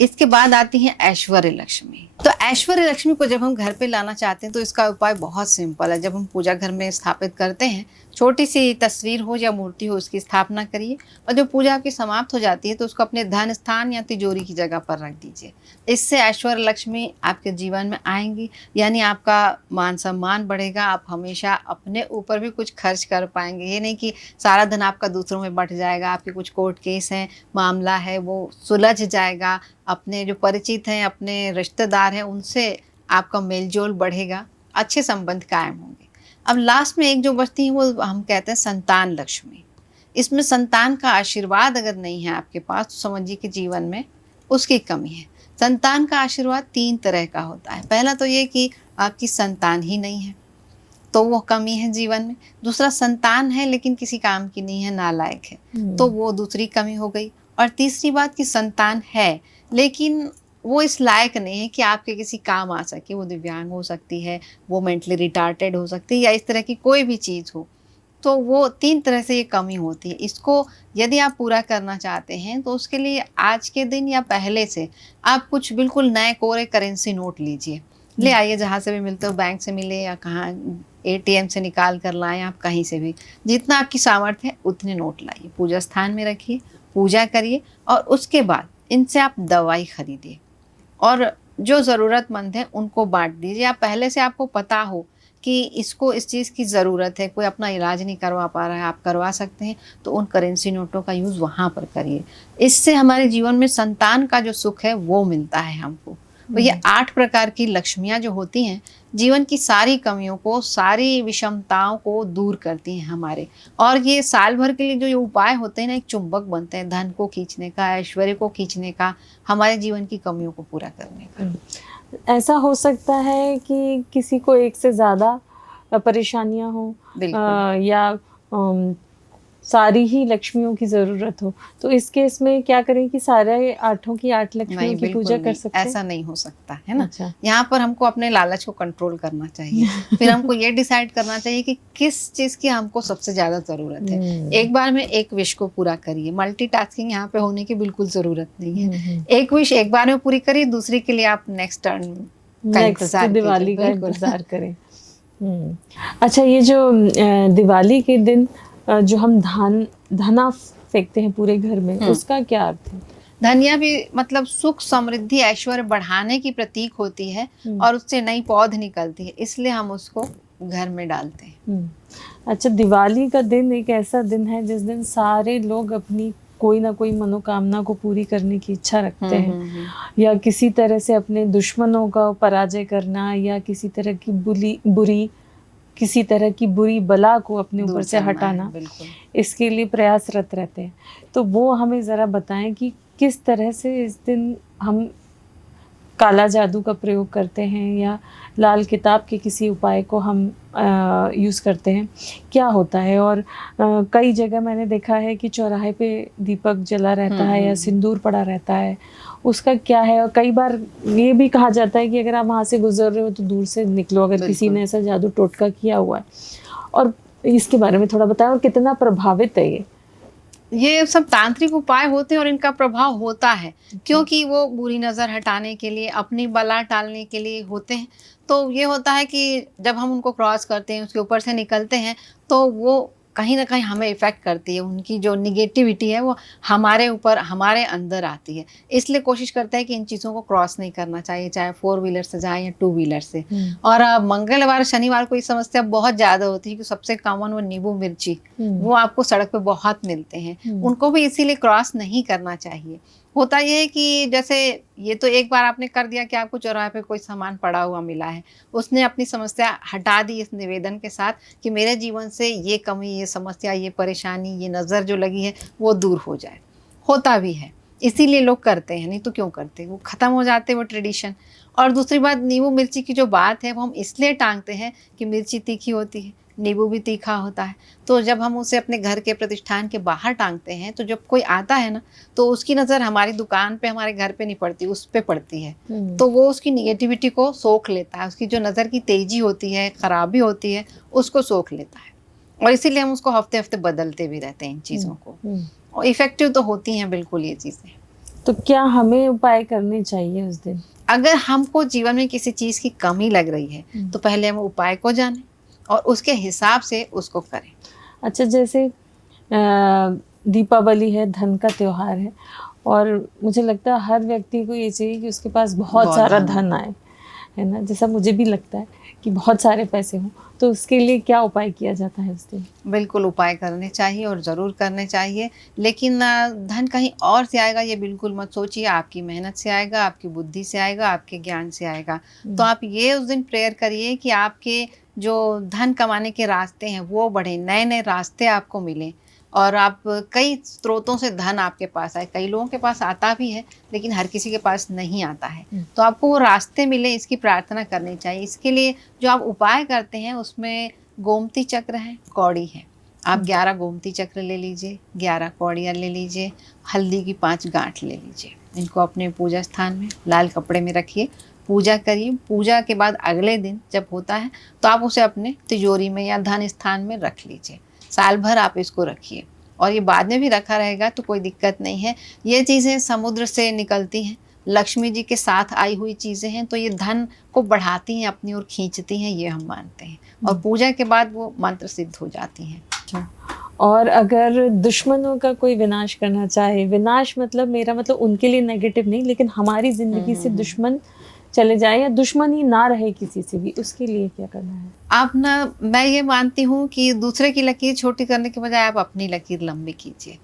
इसके बाद आती है ऐश्वर्य लक्ष्मी। तो ऐश्वर्य लक्ष्मी को जब हम घर पे लाना चाहते हैं तो इसका उपाय बहुत सिंपल है। जब हम पूजा घर में स्थापित करते हैं, छोटी सी तस्वीर हो या मूर्ति हो उसकी स्थापना करिए और जब पूजा आपकी समाप्त हो जाती है तो उसको अपने धन स्थान या तिजोरी की जगह पर रख दीजिए। इससे ऐश्वर्य लक्ष्मी आपके जीवन में आएंगी, यानी आपका मान सम्मान बढ़ेगा, आप हमेशा अपने ऊपर भी कुछ खर्च कर पाएंगे। ये नहीं कि सारा धन आपका दूसरों में बंट जाएगा, आपके कुछ कोर्ट केस हैं, मामला है वो सुलझ जाएगा, अपने जो परिचित हैं, अपने रिश्तेदार हैं, उनसे आपका मेलजोल बढ़ेगा, अच्छे संबंध कायम होंगे। अब लास्ट में एक जो बचती है वो हम कहते हैं संतान लक्ष्मी। इसमें संतान का आशीर्वाद अगर नहीं है आपके पास तो समझिए कि जीवन में उसकी कमी है। संतान का आशीर्वाद 3 तरह का होता है। पहला तो ये कि आपकी संतान ही नहीं है तो वो कमी है जीवन में। दूसरा, संतान है लेकिन किसी काम की नहीं है, नालायक है, तो वो दूसरी कमी हो गई। और तीसरी बात कि संतान है लेकिन वो इस लायक नहीं है कि आपके किसी काम आ सके। वो दिव्यांग हो सकती है, वो मेंटली रिटार्टेड हो सकती है, या इस तरह की कोई भी चीज़ हो। तो वो 3 तरह से ये कमी होती है। इसको यदि आप पूरा करना चाहते हैं तो उसके लिए आज के दिन या पहले से आप कुछ बिल्कुल नए कोरे करेंसी नोट लीजिए, ले आइए, जहाँ से भी मिलते हो, बैंक से मिले या कहाँ ATM से निकाल कर लाएं, आप कहीं से भी जितना आपकी सामर्थ्य है उतने नोट लाइए, पूजा स्थान में रखिए, पूजा करिए और उसके बाद इनसे आप दवाई खरीदिए और जो ज़रूरतमंद है उनको बांट दीजिए। आप पहले से आपको पता हो कि इसको इस चीज़ की ज़रूरत है, कोई अपना इलाज नहीं करवा पा रहा है, आप करवा सकते हैं, तो उन करेंसी नोटों का यूज़ वहाँ पर करिए। इससे हमारे जीवन में संतान का जो सुख है वो मिलता है हमको। तो ये 8 प्रकार की लक्ष्मियाँ जो होती हैं जीवन की सारी कमियों को, सारी विषमताओं को दूर करती हैं हमारे। और ये साल भर के लिए जो ये उपाय होते हैं ना, एक चुंबक बनते हैं धन को खींचने का, ऐश्वर्य को खींचने का, हमारे जीवन की कमियों को पूरा करने का। ऐसा हो सकता है कि किसी को एक से ज़्यादा परेशानियां हो या सारी ही लक्ष्मियों की ज़रूरत हो, तो इस केस में क्या करें कि सारे 8 की 8 लक्ष्मियों की पूजा कर सकते हैं? ऐसा नहीं हो सकता है ना। अच्छा। यहाँ पर हमको अपने लालच को कंट्रोल करना चाहिए। फिर हमको ये डिसाइड करना चाहिए कि किस चीज़ की हमको सबसे ज़्यादा ज़रूरत है। एक बार में एक विश को पूरा करिए। मल्टीटास्किंग यहाँ पे होने की बिल्कुल ज़रूरत नहीं है। एक विश एक बार में पूरी करिए, दूसरी के लिए आप नेक्स्ट टर्न नेक्स्ट दिवाली का इंतजार करें। अच्छा, ये जो दिवाली के दिन जो हम धना फेंकते हैं पूरे घर में, उसका क्या अर्थ है? धनिया भी मतलब सुख, समृद्धि, ऐश्वर्य बढ़ाने की प्रतीक होती है और उससे नई पौध निकलती है, इसलिए हम उसको घर में डालते हैं। अच्छा, दिवाली का दिन एक ऐसा दिन है जिस दिन सारे लोग अपनी कोई ना कोई मनोकामना को पूरी करने की इच्छा रखते हैं, या किसी तरह से अपने दुश्मनों का पराजय करना, या किसी तरह की बुरी बला को अपने ऊपर से हटाना, इसके लिए प्रयासरत रहते हैं। तो वो हमें ज़रा बताएं कि किस तरह से इस दिन हम काला जादू का प्रयोग करते हैं या लाल किताब के किसी उपाय को हम यूज़ करते हैं, क्या होता है? और कई जगह मैंने देखा है कि चौराहे पे दीपक जला रहता है या सिंदूर पड़ा रहता है, उसका क्या है? और कई बार ये भी कहा जाता है कि अगर आप वहाँ से गुजर रहे हो तो दूर से निकलो, अगर किसी ने ऐसा जादू टोटका किया हुआ है। और इसके बारे में थोड़ा बताएं, और कितना प्रभावित है ये सब तांत्रिक उपाय होते हैं और इनका प्रभाव होता है, क्योंकि वो बुरी नज़र हटाने के लिए, अपनी बला टालने के लिए होते हैं। तो ये होता है कि जब हम उनको क्रॉस करते हैं, उसके ऊपर से निकलते हैं, तो वो कहीं न कहीं हमें इफ़ेक्ट करती है। उनकी जो नेगेटिविटी है वो हमारे ऊपर, हमारे अंदर आती है। इसलिए कोशिश करते हैं कि इन चीज़ों को क्रॉस नहीं करना चाहिए, चाहे 4 व्हीलर से जाएँ या 2 व्हीलर से। और मंगलवार, शनिवार को ये समस्या बहुत ज़्यादा होती है कि सबसे कॉमन वो नींबू मिर्ची, वो आपको सड़क पे बहुत मिलते हैं। उनको भी इसीलिए क्रॉस नहीं करना चाहिए। होता ये है कि जैसे ये तो एक बार आपने कर दिया कि आपको चौराहे पे कोई सामान पड़ा हुआ मिला है, उसने अपनी समस्या हटा दी इस निवेदन के साथ कि मेरे जीवन से ये कमी, ये समस्या, ये परेशानी, ये नज़र जो लगी है वो दूर हो जाए। होता भी है, इसीलिए लोग करते हैं, नहीं तो क्यों करते? वो ख़त्म हो जाते वो ट्रेडिशन। और दूसरी बात, नींबू मिर्ची की जो बात है वो हम इसलिए टांगते हैं कि मिर्ची तीखी होती है, नींबू भी तीखा होता है। तो जब हम उसे अपने घर के प्रतिष्ठान के बाहर टांगते हैं, तो जब कोई आता है ना, तो उसकी नज़र हमारी दुकान पे, हमारे घर पे नहीं पड़ती, उस पे पड़ती है। तो वो उसकी नेगेटिविटी को सोख लेता है, उसकी जो नज़र की तेजी होती है, खराबी होती है, उसको सोख लेता है। और इसीलिए हम उसको हफ्ते हफ्ते बदलते भी रहते हैं इन चीज़ों को। और इफ़ेक्टिव तो होती हैं बिल्कुल ये चीज़ें। तो क्या हमें उपाय करने चाहिए उस दिन? अगर हमको जीवन में किसी चीज़ की कमी लग रही है, तो पहले हम उपाय को जानें और उसके हिसाब से उसको करें। अच्छा, जैसे दीपावली है, धन का त्योहार है, और मुझे लगता है हर व्यक्ति को ये चाहिए कि उसके पास बहुत सारा धन आए, है ना? जैसा मुझे भी लगता है कि बहुत सारे पैसे हों, तो उसके लिए क्या उपाय किया जाता है उस दिन? बिल्कुल उपाय करने चाहिए और ज़रूर करने चाहिए, लेकिन धन कहीं और से आएगा ये बिल्कुल मत सोचिए। आपकी मेहनत से आएगा, आपकी बुद्धि से आएगा, आपके ज्ञान से आएगा। तो आप ये उस दिन प्रेयर करिए कि आपके जो धन कमाने के रास्ते हैं वो बढ़े, नए-नए रास्ते आपको मिलें और आप कई स्रोतों से धन आपके पास आए। कई लोगों के पास आता भी है, लेकिन हर किसी के पास नहीं आता है। तो आपको वो रास्ते मिले, इसकी प्रार्थना करनी चाहिए। इसके लिए जो आप उपाय करते हैं उसमें गोमती चक्र है, कौड़ी है। आप 11 गोमती चक्र ले लीजिए, 11 कौड़ियाँ ले लीजिए, हल्दी की 5 गांठ ले लीजिए। इनको अपने पूजा स्थान में लाल कपड़े में रखिए, पूजा करिए। पूजा के बाद अगले दिन जब होता है तो आप उसे अपने तिजोरी में या धन स्थान में रख लीजिए। साल भर आप इसको रखिए और ये बाद में भी रखा रहेगा तो कोई दिक्कत नहीं है। ये चीज़ें समुद्र से निकलती हैं, लक्ष्मी जी के साथ आई हुई चीज़ें हैं, तो ये धन को बढ़ाती हैं, अपनी ओर खींचती हैं, ये हम मानते हैं। और पूजा के बाद वो मंत्र सिद्ध हो जाती हैं। अच्छा, और अगर दुश्मनों का कोई विनाश करना चाहे, विनाश मतलब मेरा मतलब उनके लिए नेगेटिव नहीं, लेकिन हमारी ज़िंदगी से दुश्मन चले जाए या दुश्मन ही ना रहे किसी से भी, उसके लिए क्या करना है? आप ना, मैं ये मानती हूँ कि दूसरे की लकीर छोटी करने के बजाय आप अपनी लकीर लंबी कीजिए,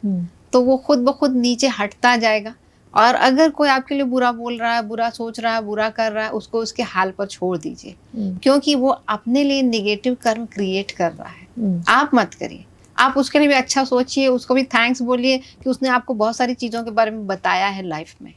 तो वो खुद ब खुद नीचे हटता जाएगा। और अगर कोई आपके लिए बुरा बोल रहा है, बुरा सोच रहा है, बुरा कर रहा है, उसको उसके हाल पर छोड़ दीजिए, क्योंकि वो अपने लिए नेगेटिव कर्म क्रिएट कर रहा है। आप मत करिए, आप उसके लिए भी अच्छा सोचिए, उसको भी थैंक्स बोलिए कि उसने आपको बहुत सारी चीज़ों के बारे में बताया है लाइफ में,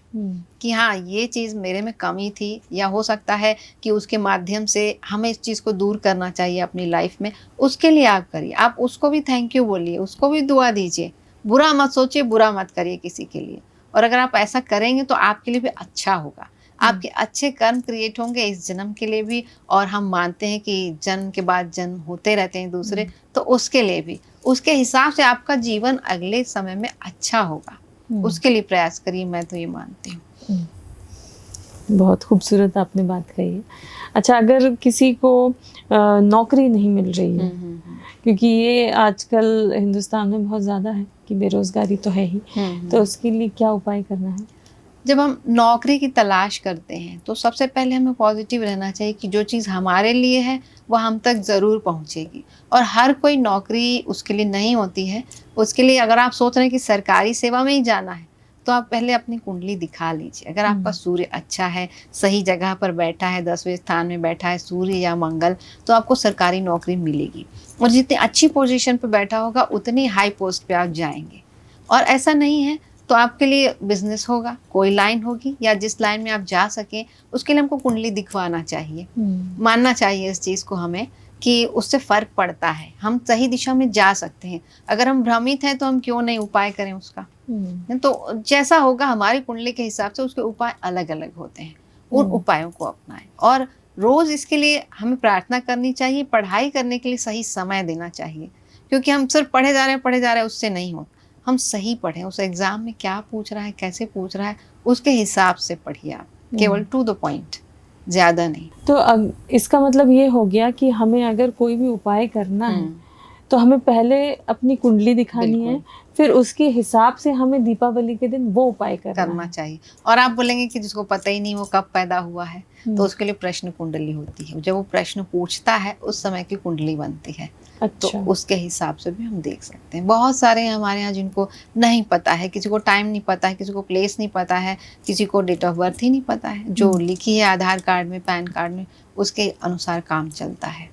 कि हाँ ये चीज़ मेरे में कमी थी, या हो सकता है कि उसके माध्यम से हमें इस चीज़ को दूर करना चाहिए अपनी लाइफ में। उसके लिए आप करिए, आप उसको भी थैंक यू बोलिए, उसको भी दुआ दीजिए। बुरा मत सोचिए, बुरा मत करिए किसी के लिए। और अगर आप ऐसा करेंगे तो आपके लिए भी अच्छा होगा, आपके अच्छे कर्म क्रिएट होंगे इस जन्म के लिए भी। और हम मानते हैं कि जन्म के बाद जन्म होते रहते हैं दूसरे, तो उसके लिए भी, उसके हिसाब से आपका जीवन अगले समय में अच्छा होगा। उसके लिए प्रयास करिए, मैं तो ये मानती हूँ। बहुत खूबसूरत आपने बात कही है। अच्छा, अगर किसी को नौकरी नहीं मिल रही है, क्योंकि ये आजकल हिंदुस्तान में बहुत ज़्यादा है कि बेरोज़गारी तो है ही, तो उसके लिए क्या उपाय करना है? जब हम नौकरी की तलाश करते हैं तो सबसे पहले हमें पॉजिटिव रहना चाहिए कि जो चीज़ हमारे लिए है वो हम तक ज़रूर पहुंचेगी। और हर कोई नौकरी उसके लिए नहीं होती है। उसके लिए अगर आप सोच रहे हैं कि सरकारी सेवा में ही जाना है, तो आप पहले अपनी कुंडली दिखा लीजिए। अगर आपका सूर्य अच्छा है, सही जगह पर बैठा है, 10वें स्थान में बैठा है सूर्य या मंगल, तो आपको सरकारी नौकरी मिलेगी। और जितनी अच्छी पोजीशन पर बैठा होगा उतनी हाई पोस्ट पे आप जाएंगे। और ऐसा नहीं है तो आपके लिए बिजनेस होगा, कोई लाइन होगी, या जिस लाइन में आप जा सकें उसके लिए हमको कुंडली दिखवाना चाहिए, मानना चाहिए इस चीज़ को हमें कि उससे फ़र्क पड़ता है, हम सही दिशा में जा सकते हैं। अगर हम भ्रमित हैं तो हम क्यों नहीं उपाय करें उसका। तो जैसा होगा हमारी कुंडली के हिसाब से उसके उपाय अलग अलग होते हैं, उन उपायों को अपनाएं। और रोज़ इसके लिए हमें प्रार्थना करनी चाहिए, पढ़ाई करने के लिए सही समय देना चाहिए, क्योंकि हम सिर्फ पढ़े जा रहे हैं उससे नहीं हो। हम सही पढ़ें, उस एग्ज़ाम में क्या पूछ रहा है, कैसे पूछ रहा है, उसके हिसाब से पढ़िए आप, केवल टू द पॉइंट, ज़्यादा नहीं। तो इसका मतलब ये हो गया कि हमें अगर कोई भी उपाय करना है तो हमें पहले अपनी कुंडली दिखानी है, फिर उसके हिसाब से हमें दीपावली के दिन वो उपाय करना चाहिए। और आप बोलेंगे कि जिसको पता ही नहीं वो कब पैदा हुआ है, तो उसके लिए प्रश्न कुंडली होती है। जब वो प्रश्न पूछता है उस समय की कुंडली बनती है। अच्छा। तो उसके हिसाब से भी हम देख सकते हैं। बहुत सारे हमारे यहाँ जिनको नहीं पता है, किसी को टाइम नहीं पता है, किसी को प्लेस नहीं पता है, किसी को डेट ऑफ बर्थ ही नहीं पता है, जो लिखी है आधार कार्ड में, पैन कार्ड में, उसके अनुसार काम चलता है।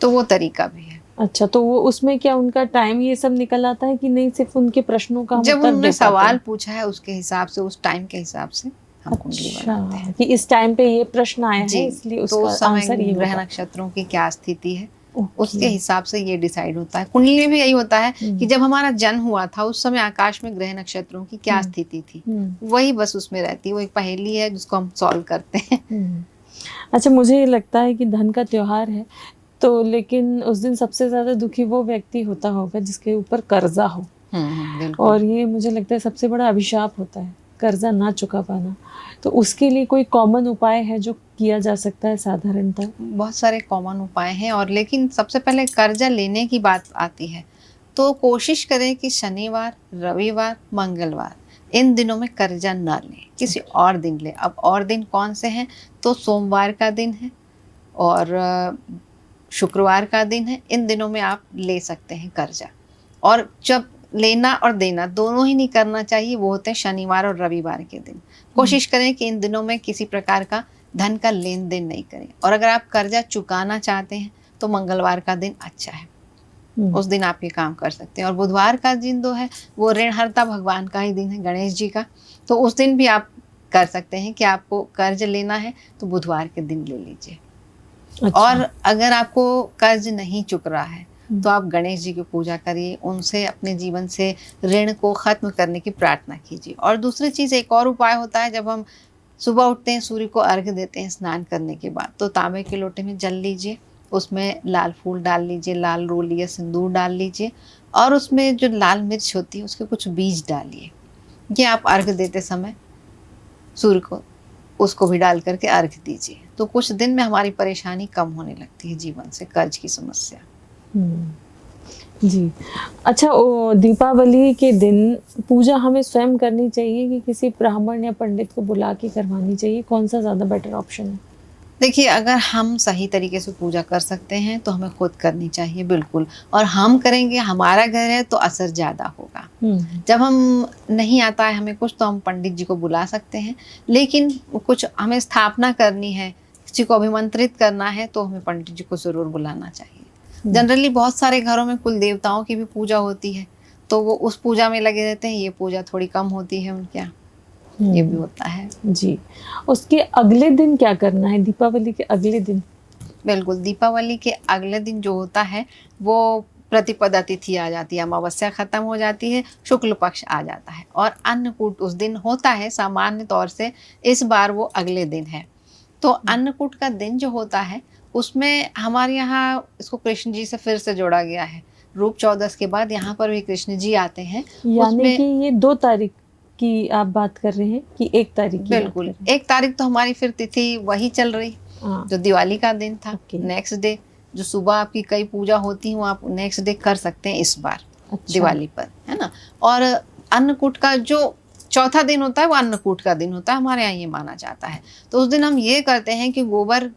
तो वो तरीका भी है। अच्छा, तो वो उसमें क्या उनका टाइम ये सब निकल आता है कि नहीं, सिर्फ उनके प्रश्नों का जब उन्होंने सवाल पूछा है उसके हिसाब से, उस टाइम के हिसाब से हम कुंडली बनाते हैं कि इस टाइम पे ये प्रश्न आया है, इसलिए तो उस समय ग्रह नक्षत्रों की क्या स्थिति है, उसके हिसाब से ये डिसाइड होता है। कुंडली में भी यही होता है कि जब हमारा जन्म हुआ था उस समय आकाश में ग्रह नक्षत्रों की क्या स्थिति थी, वही बस उसमें रहती है। वो एक पहेली है जिसको हम सॉल्व करते हैं। अच्छा, मुझे ये लगता है कि धन का त्योहार है, तो लेकिन उस दिन सबसे ज्यादा दुखी वो व्यक्ति होता होगा जिसके ऊपर कर्जा हो। और ये मुझे लगता है सबसे बड़ा अभिशाप होता है, कर्जा ना चुका पाना। तो उसके लिए कोई कॉमन उपाय है जो किया जा सकता है साधारणतः? बहुत सारे कॉमन उपाय हैं, और लेकिन सबसे पहले कर्जा लेने की बात आती है तो कोशिश करें कि शनिवार, रविवार, मंगलवार इन दिनों में कर्जा ना लें, किसी और दिन लें। अब और दिन कौन से हैं? तो सोमवार का दिन है और शुक्रवार का दिन है। इन दिनों में आप ले सकते हैं कर्जा। और जब लेना और देना दोनों ही नहीं करना चाहिए, वो होते हैं शनिवार और रविवार के दिन। कोशिश करें कि इन दिनों में किसी प्रकार का धन का लेन देन नहीं करें। और अगर आप कर्जा चुकाना चाहते हैं तो मंगलवार का दिन अच्छा है, उस दिन आप ये काम कर सकते हैं। और बुधवार का दिन जो है वो ऋणहर्ता भगवान का ही दिन है, गणेश जी का। तो उस दिन भी आप कर सकते हैं कि आपको कर्ज लेना है तो बुधवार के दिन ले लीजिए। अच्छा। और अगर आपको कर्ज नहीं चुक रहा है तो आप गणेश जी की पूजा करिए, उनसे अपने जीवन से ऋण को खत्म करने की प्रार्थना कीजिए। और दूसरी चीज़, एक और उपाय होता है, जब हम सुबह उठते हैं, सूर्य को अर्घ्य देते हैं स्नान करने के बाद, तो तांबे के लोटे में जल लीजिए, उसमें लाल फूल डाल लीजिए, लाल रोली या सिंदूर डाल लीजिए, और उसमें जो लाल मिर्च होती है उसके कुछ बीज डालिए। ये आप अर्घ्य देते समय सूर्य को उसको भी डाल करके अर्घ्य दीजिए, तो कुछ दिन में हमारी परेशानी कम होने लगती है जीवन से, कर्ज की समस्या। जी। अच्छा, दीपावली के दिन पूजा हमें स्वयं करनी चाहिए कि किसी ब्राह्मण या पंडित को बुला के करवानी चाहिए? कौन सा ज़्यादा बेटर ऑप्शन है? देखिए, अगर हम सही तरीके से पूजा कर सकते हैं तो हमें खुद करनी चाहिए, बिल्कुल। और हम करेंगे, हमारा घर है, तो असर ज़्यादा होगा। जब हम नहीं आता है हमें कुछ, तो हम पंडित जी को बुला सकते हैं, लेकिन कुछ हमें स्थापना करनी है, किसी को अभिमंत्रित करना है, तो हमें पंडित जी को ज़रूर बुलाना चाहिए। जनरली बहुत सारे घरों में कुल देवताओं की भी पूजा होती है, तो वो उस पूजा में लगे रहते हैं, ये पूजा थोड़ी कम होती है उनके यहाँ, ये भी होता है। जी। उसके अगले दिन क्या करना है, दीपावली के अगले दिन? बिल्कुल, दीपावली के अगले दिन जो होता है वो प्रतिपदा तिथि आ जाती है, अमावस्या खत्म हो जाती है, शुक्ल पक्ष आ जाता है, और अन्नकूट उस दिन होता है। सामान्य तौर से इस बार वो अगले दिन है। तो अन्नकूट का दिन जो होता है उसमें हमारे यहाँ इसको कृष्ण जी से फिर से जोड़ा गया है। रूप चौदस के बाद यहाँ पर भी कृष्ण जी आते हैं। यानी कि ये 2 तारीख की आप बात कर रहे हैं कि 1 तारीख की? बिल्कुल, 1 तारीख तो हमारी फिर तिथि वही चल रही जो दिवाली का दिन था। नेक्स्ट डे जो सुबह आपकी कई पूजा होती है वो आप नेक्स्ट डे कर सकते हैं इस बार। अच्छा। दिवाली पर, है ना। और अन्नकूट का जो चौथा दिन होता है वो अन्नकूट का दिन होता है, हमारे यहाँ ये माना जाता है। तो उस दिन हम ये करते हैं कि गोबर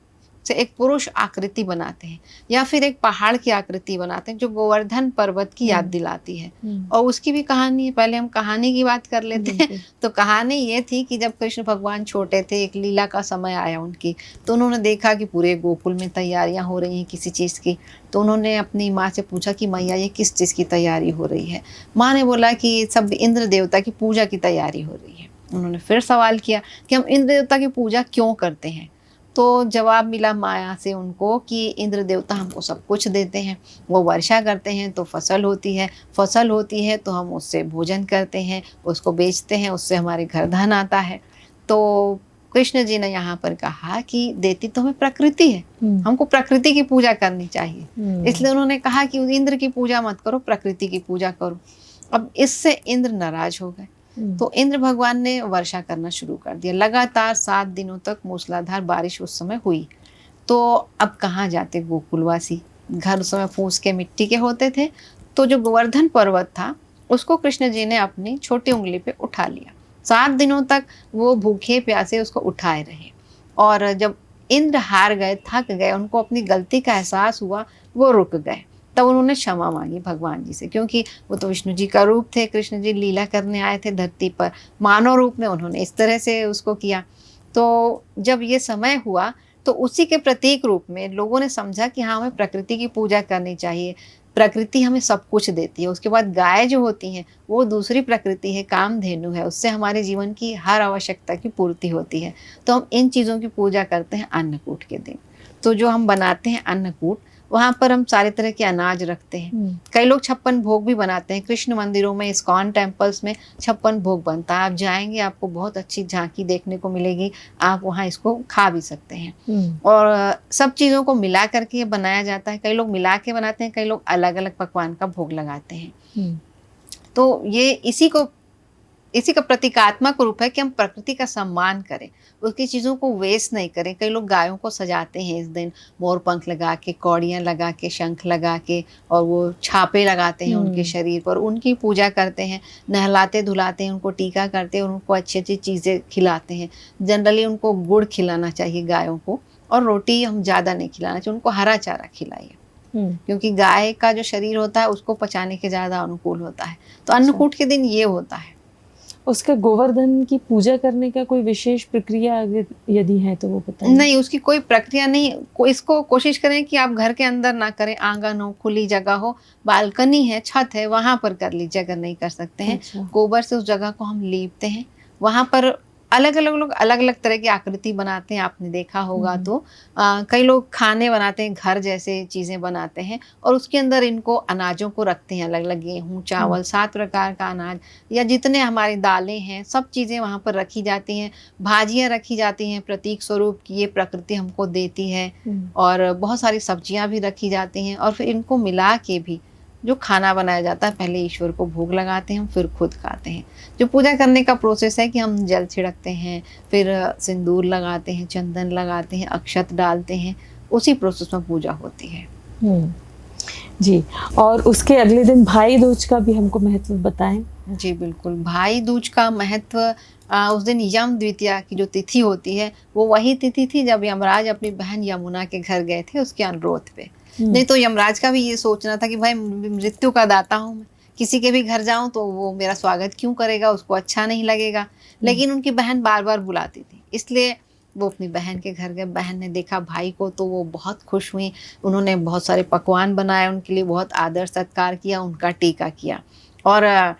से एक पुरुष आकृति बनाते हैं या फिर एक पहाड़ की आकृति बनाते हैं जो गोवर्धन पर्वत की याद दिलाती है। और उसकी भी कहानी है, पहले हम कहानी की बात कर लेते हैं। तो कहानी ये थी कि जब कृष्ण भगवान छोटे थे, एक लीला का समय आया उनकी, तो उन्होंने देखा कि पूरे गोकुल में तैयारियां हो रही हैं किसी चीज़ की। तो उन्होंने अपनी माँ से पूछा कि मैया ये किस चीज़ की तैयारी हो रही है। माँ ने बोला कि सब इंद्र देवता की पूजा की तैयारी हो रही है। उन्होंने फिर सवाल किया कि हम इंद्र देवता की पूजा क्यों करते हैं। तो जवाब मिला माया से उनको कि इंद्र देवता हमको सब कुछ देते हैं, वो वर्षा करते हैं तो फसल होती है, फसल होती है तो हम उससे भोजन करते हैं, उसको बेचते हैं, उससे हमारे घर धन आता है। तो कृष्ण जी ने यहाँ पर कहा कि देती तो हमें प्रकृति है, हमको प्रकृति की पूजा करनी चाहिए। इसलिए उन्होंने कहा कि इंद्र की पूजा मत करो, प्रकृति की पूजा करो। अब इससे इंद्र नाराज हो गए। तो इंद्र भगवान ने वर्षा करना शुरू कर दिया। लगातार 7 दिनों तक मूसलाधार बारिश उस समय हुई। तो अब कहाँ जाते गोकुलवासी, घर उस समय फूस के मिट्टी के होते थे। तो जो गोवर्धन पर्वत था उसको कृष्ण जी ने अपनी छोटी उंगली पे उठा लिया। 7 दिनों तक वो भूखे प्यासे उसको उठाए रहे। और जब इंद्र हार गए, थक गए, उनको अपनी गलती का एहसास हुआ, वो रुक गए। तब उन्होंने क्षमा मांगी भगवान जी से, क्योंकि वो तो विष्णु जी का रूप थे, कृष्ण जी लीला करने आए थे धरती पर, मानव रूप में उन्होंने इस तरह से उसको किया। तो जब ये समय हुआ तो उसी के प्रतीक रूप में लोगों ने समझा कि हाँ, हमें प्रकृति की पूजा करनी चाहिए। प्रकृति हमें सब कुछ देती है। उसके बाद गाय जो होती हैं वो दूसरी प्रकृति है, कामधेनु है, उससे हमारे जीवन की हर आवश्यकता की पूर्ति होती है। तो हम इन चीज़ों की पूजा करते हैं अन्नकूट के दिन। तो जो हम बनाते हैं अन्नकूट, वहाँ पर हम सारे तरह के अनाज रखते हैं। कई लोग 56 भोग भी बनाते हैं। कृष्ण मंदिरों में, इस्कॉन टेम्पल्स में 56 भोग बनता है। आप जाएंगे, आपको बहुत अच्छी झांकी देखने को मिलेगी, आप वहाँ इसको खा भी सकते हैं। और सब चीज़ों को मिला करके ये बनाया जाता है। कई लोग मिला के बनाते हैं, कई लोग अलग अलग पकवान का भोग लगाते हैं। तो ये इसी का प्रतीकात्मक रूप है कि हम प्रकृति का सम्मान करें, उसकी चीज़ों को वेस्ट नहीं करें। कई लोग गायों को सजाते हैं इस दिन, मोर पंख लगा के, कौड़ियाँ लगा के, शंख लगा के, और वो छापे लगाते हैं उनके शरीर पर, उनकी पूजा करते हैं, नहलाते धुलाते हैं, उनको टीका करते हैं और उनको अच्छी अच्छी चीज़ें खिलाते हैं। जनरली उनको गुड़ खिलाना चाहिए गायों को, और रोटी हम ज़्यादा नहीं खिलाना चाहिए, उनको हरा चारा खिलाइए, क्योंकि गाय का जो शरीर होता है उसको पचाने के ज़्यादा अनुकूल होता है। तो अन्नकूट के दिन ये होता है। उसके गोवर्धन की पूजा करने का कोई विशेष प्रक्रिया यदि है तो वो बताइए। नहीं, उसकी कोई प्रक्रिया नहीं। इसको कोशिश करें कि आप घर के अंदर ना करें, आंगन हो, खुली जगह हो, बालकनी है, छत है, वहां पर कर लीजिए अगर नहीं कर सकते हैं। अच्छा। गोबर से उस जगह को हम लीपते हैं। वहां पर अलग अलग लोग अलग अलग तरह की आकृति बनाते हैं, आपने देखा होगा। तो कई लोग खाने बनाते हैं, घर जैसे चीज़ें बनाते हैं, और उसके अंदर इनको अनाजों को रखते हैं, अलग अलग गेहूँ, चावल, 7 प्रकार का अनाज, या जितने हमारी दालें हैं, सब चीज़ें वहाँ पर रखी जाती हैं। भाजियाँ रखी जाती हैं प्रतीक स्वरूप की ये प्रकृति हमको देती है, और बहुत सारी सब्जियाँ भी रखी जाती हैं। और फिर इनको मिला के भी जो खाना बनाया जाता है, पहले ईश्वर को भोग लगाते हैं, फिर खुद खाते हैं। जो पूजा करने का प्रोसेस है कि हम जल छिड़कते हैं, फिर सिंदूर लगाते हैं, चंदन लगाते हैं, अक्षत डालते हैं, उसी प्रोसेस में पूजा होती है। जी, और उसके अगले दिन भाई दूज का भी हमको महत्व बताएं। जी बिल्कुल, भाई दूज का महत्व, उस दिन यम द्वितीया की जो तिथि होती है, वो वही तिथि थी जब यमराज अपनी बहन यमुना के घर गए थे उसके अनुरोध पे। नहीं तो यमराज का भी ये सोचना था कि भाई मृत्यु का दाता हूँ मैं, किसी के भी घर जाऊं तो वो मेरा स्वागत क्यों करेगा, उसको अच्छा नहीं लगेगा। लेकिन उनकी बहन बार बार बुलाती थी, इसलिए वो अपनी बहन के घर गए। बहन ने देखा भाई को तो वो बहुत खुश हुई। उन्होंने बहुत सारे पकवान बनाए उनके लिए, बहुत आदर सत्कार किया, उनका टीका किया। और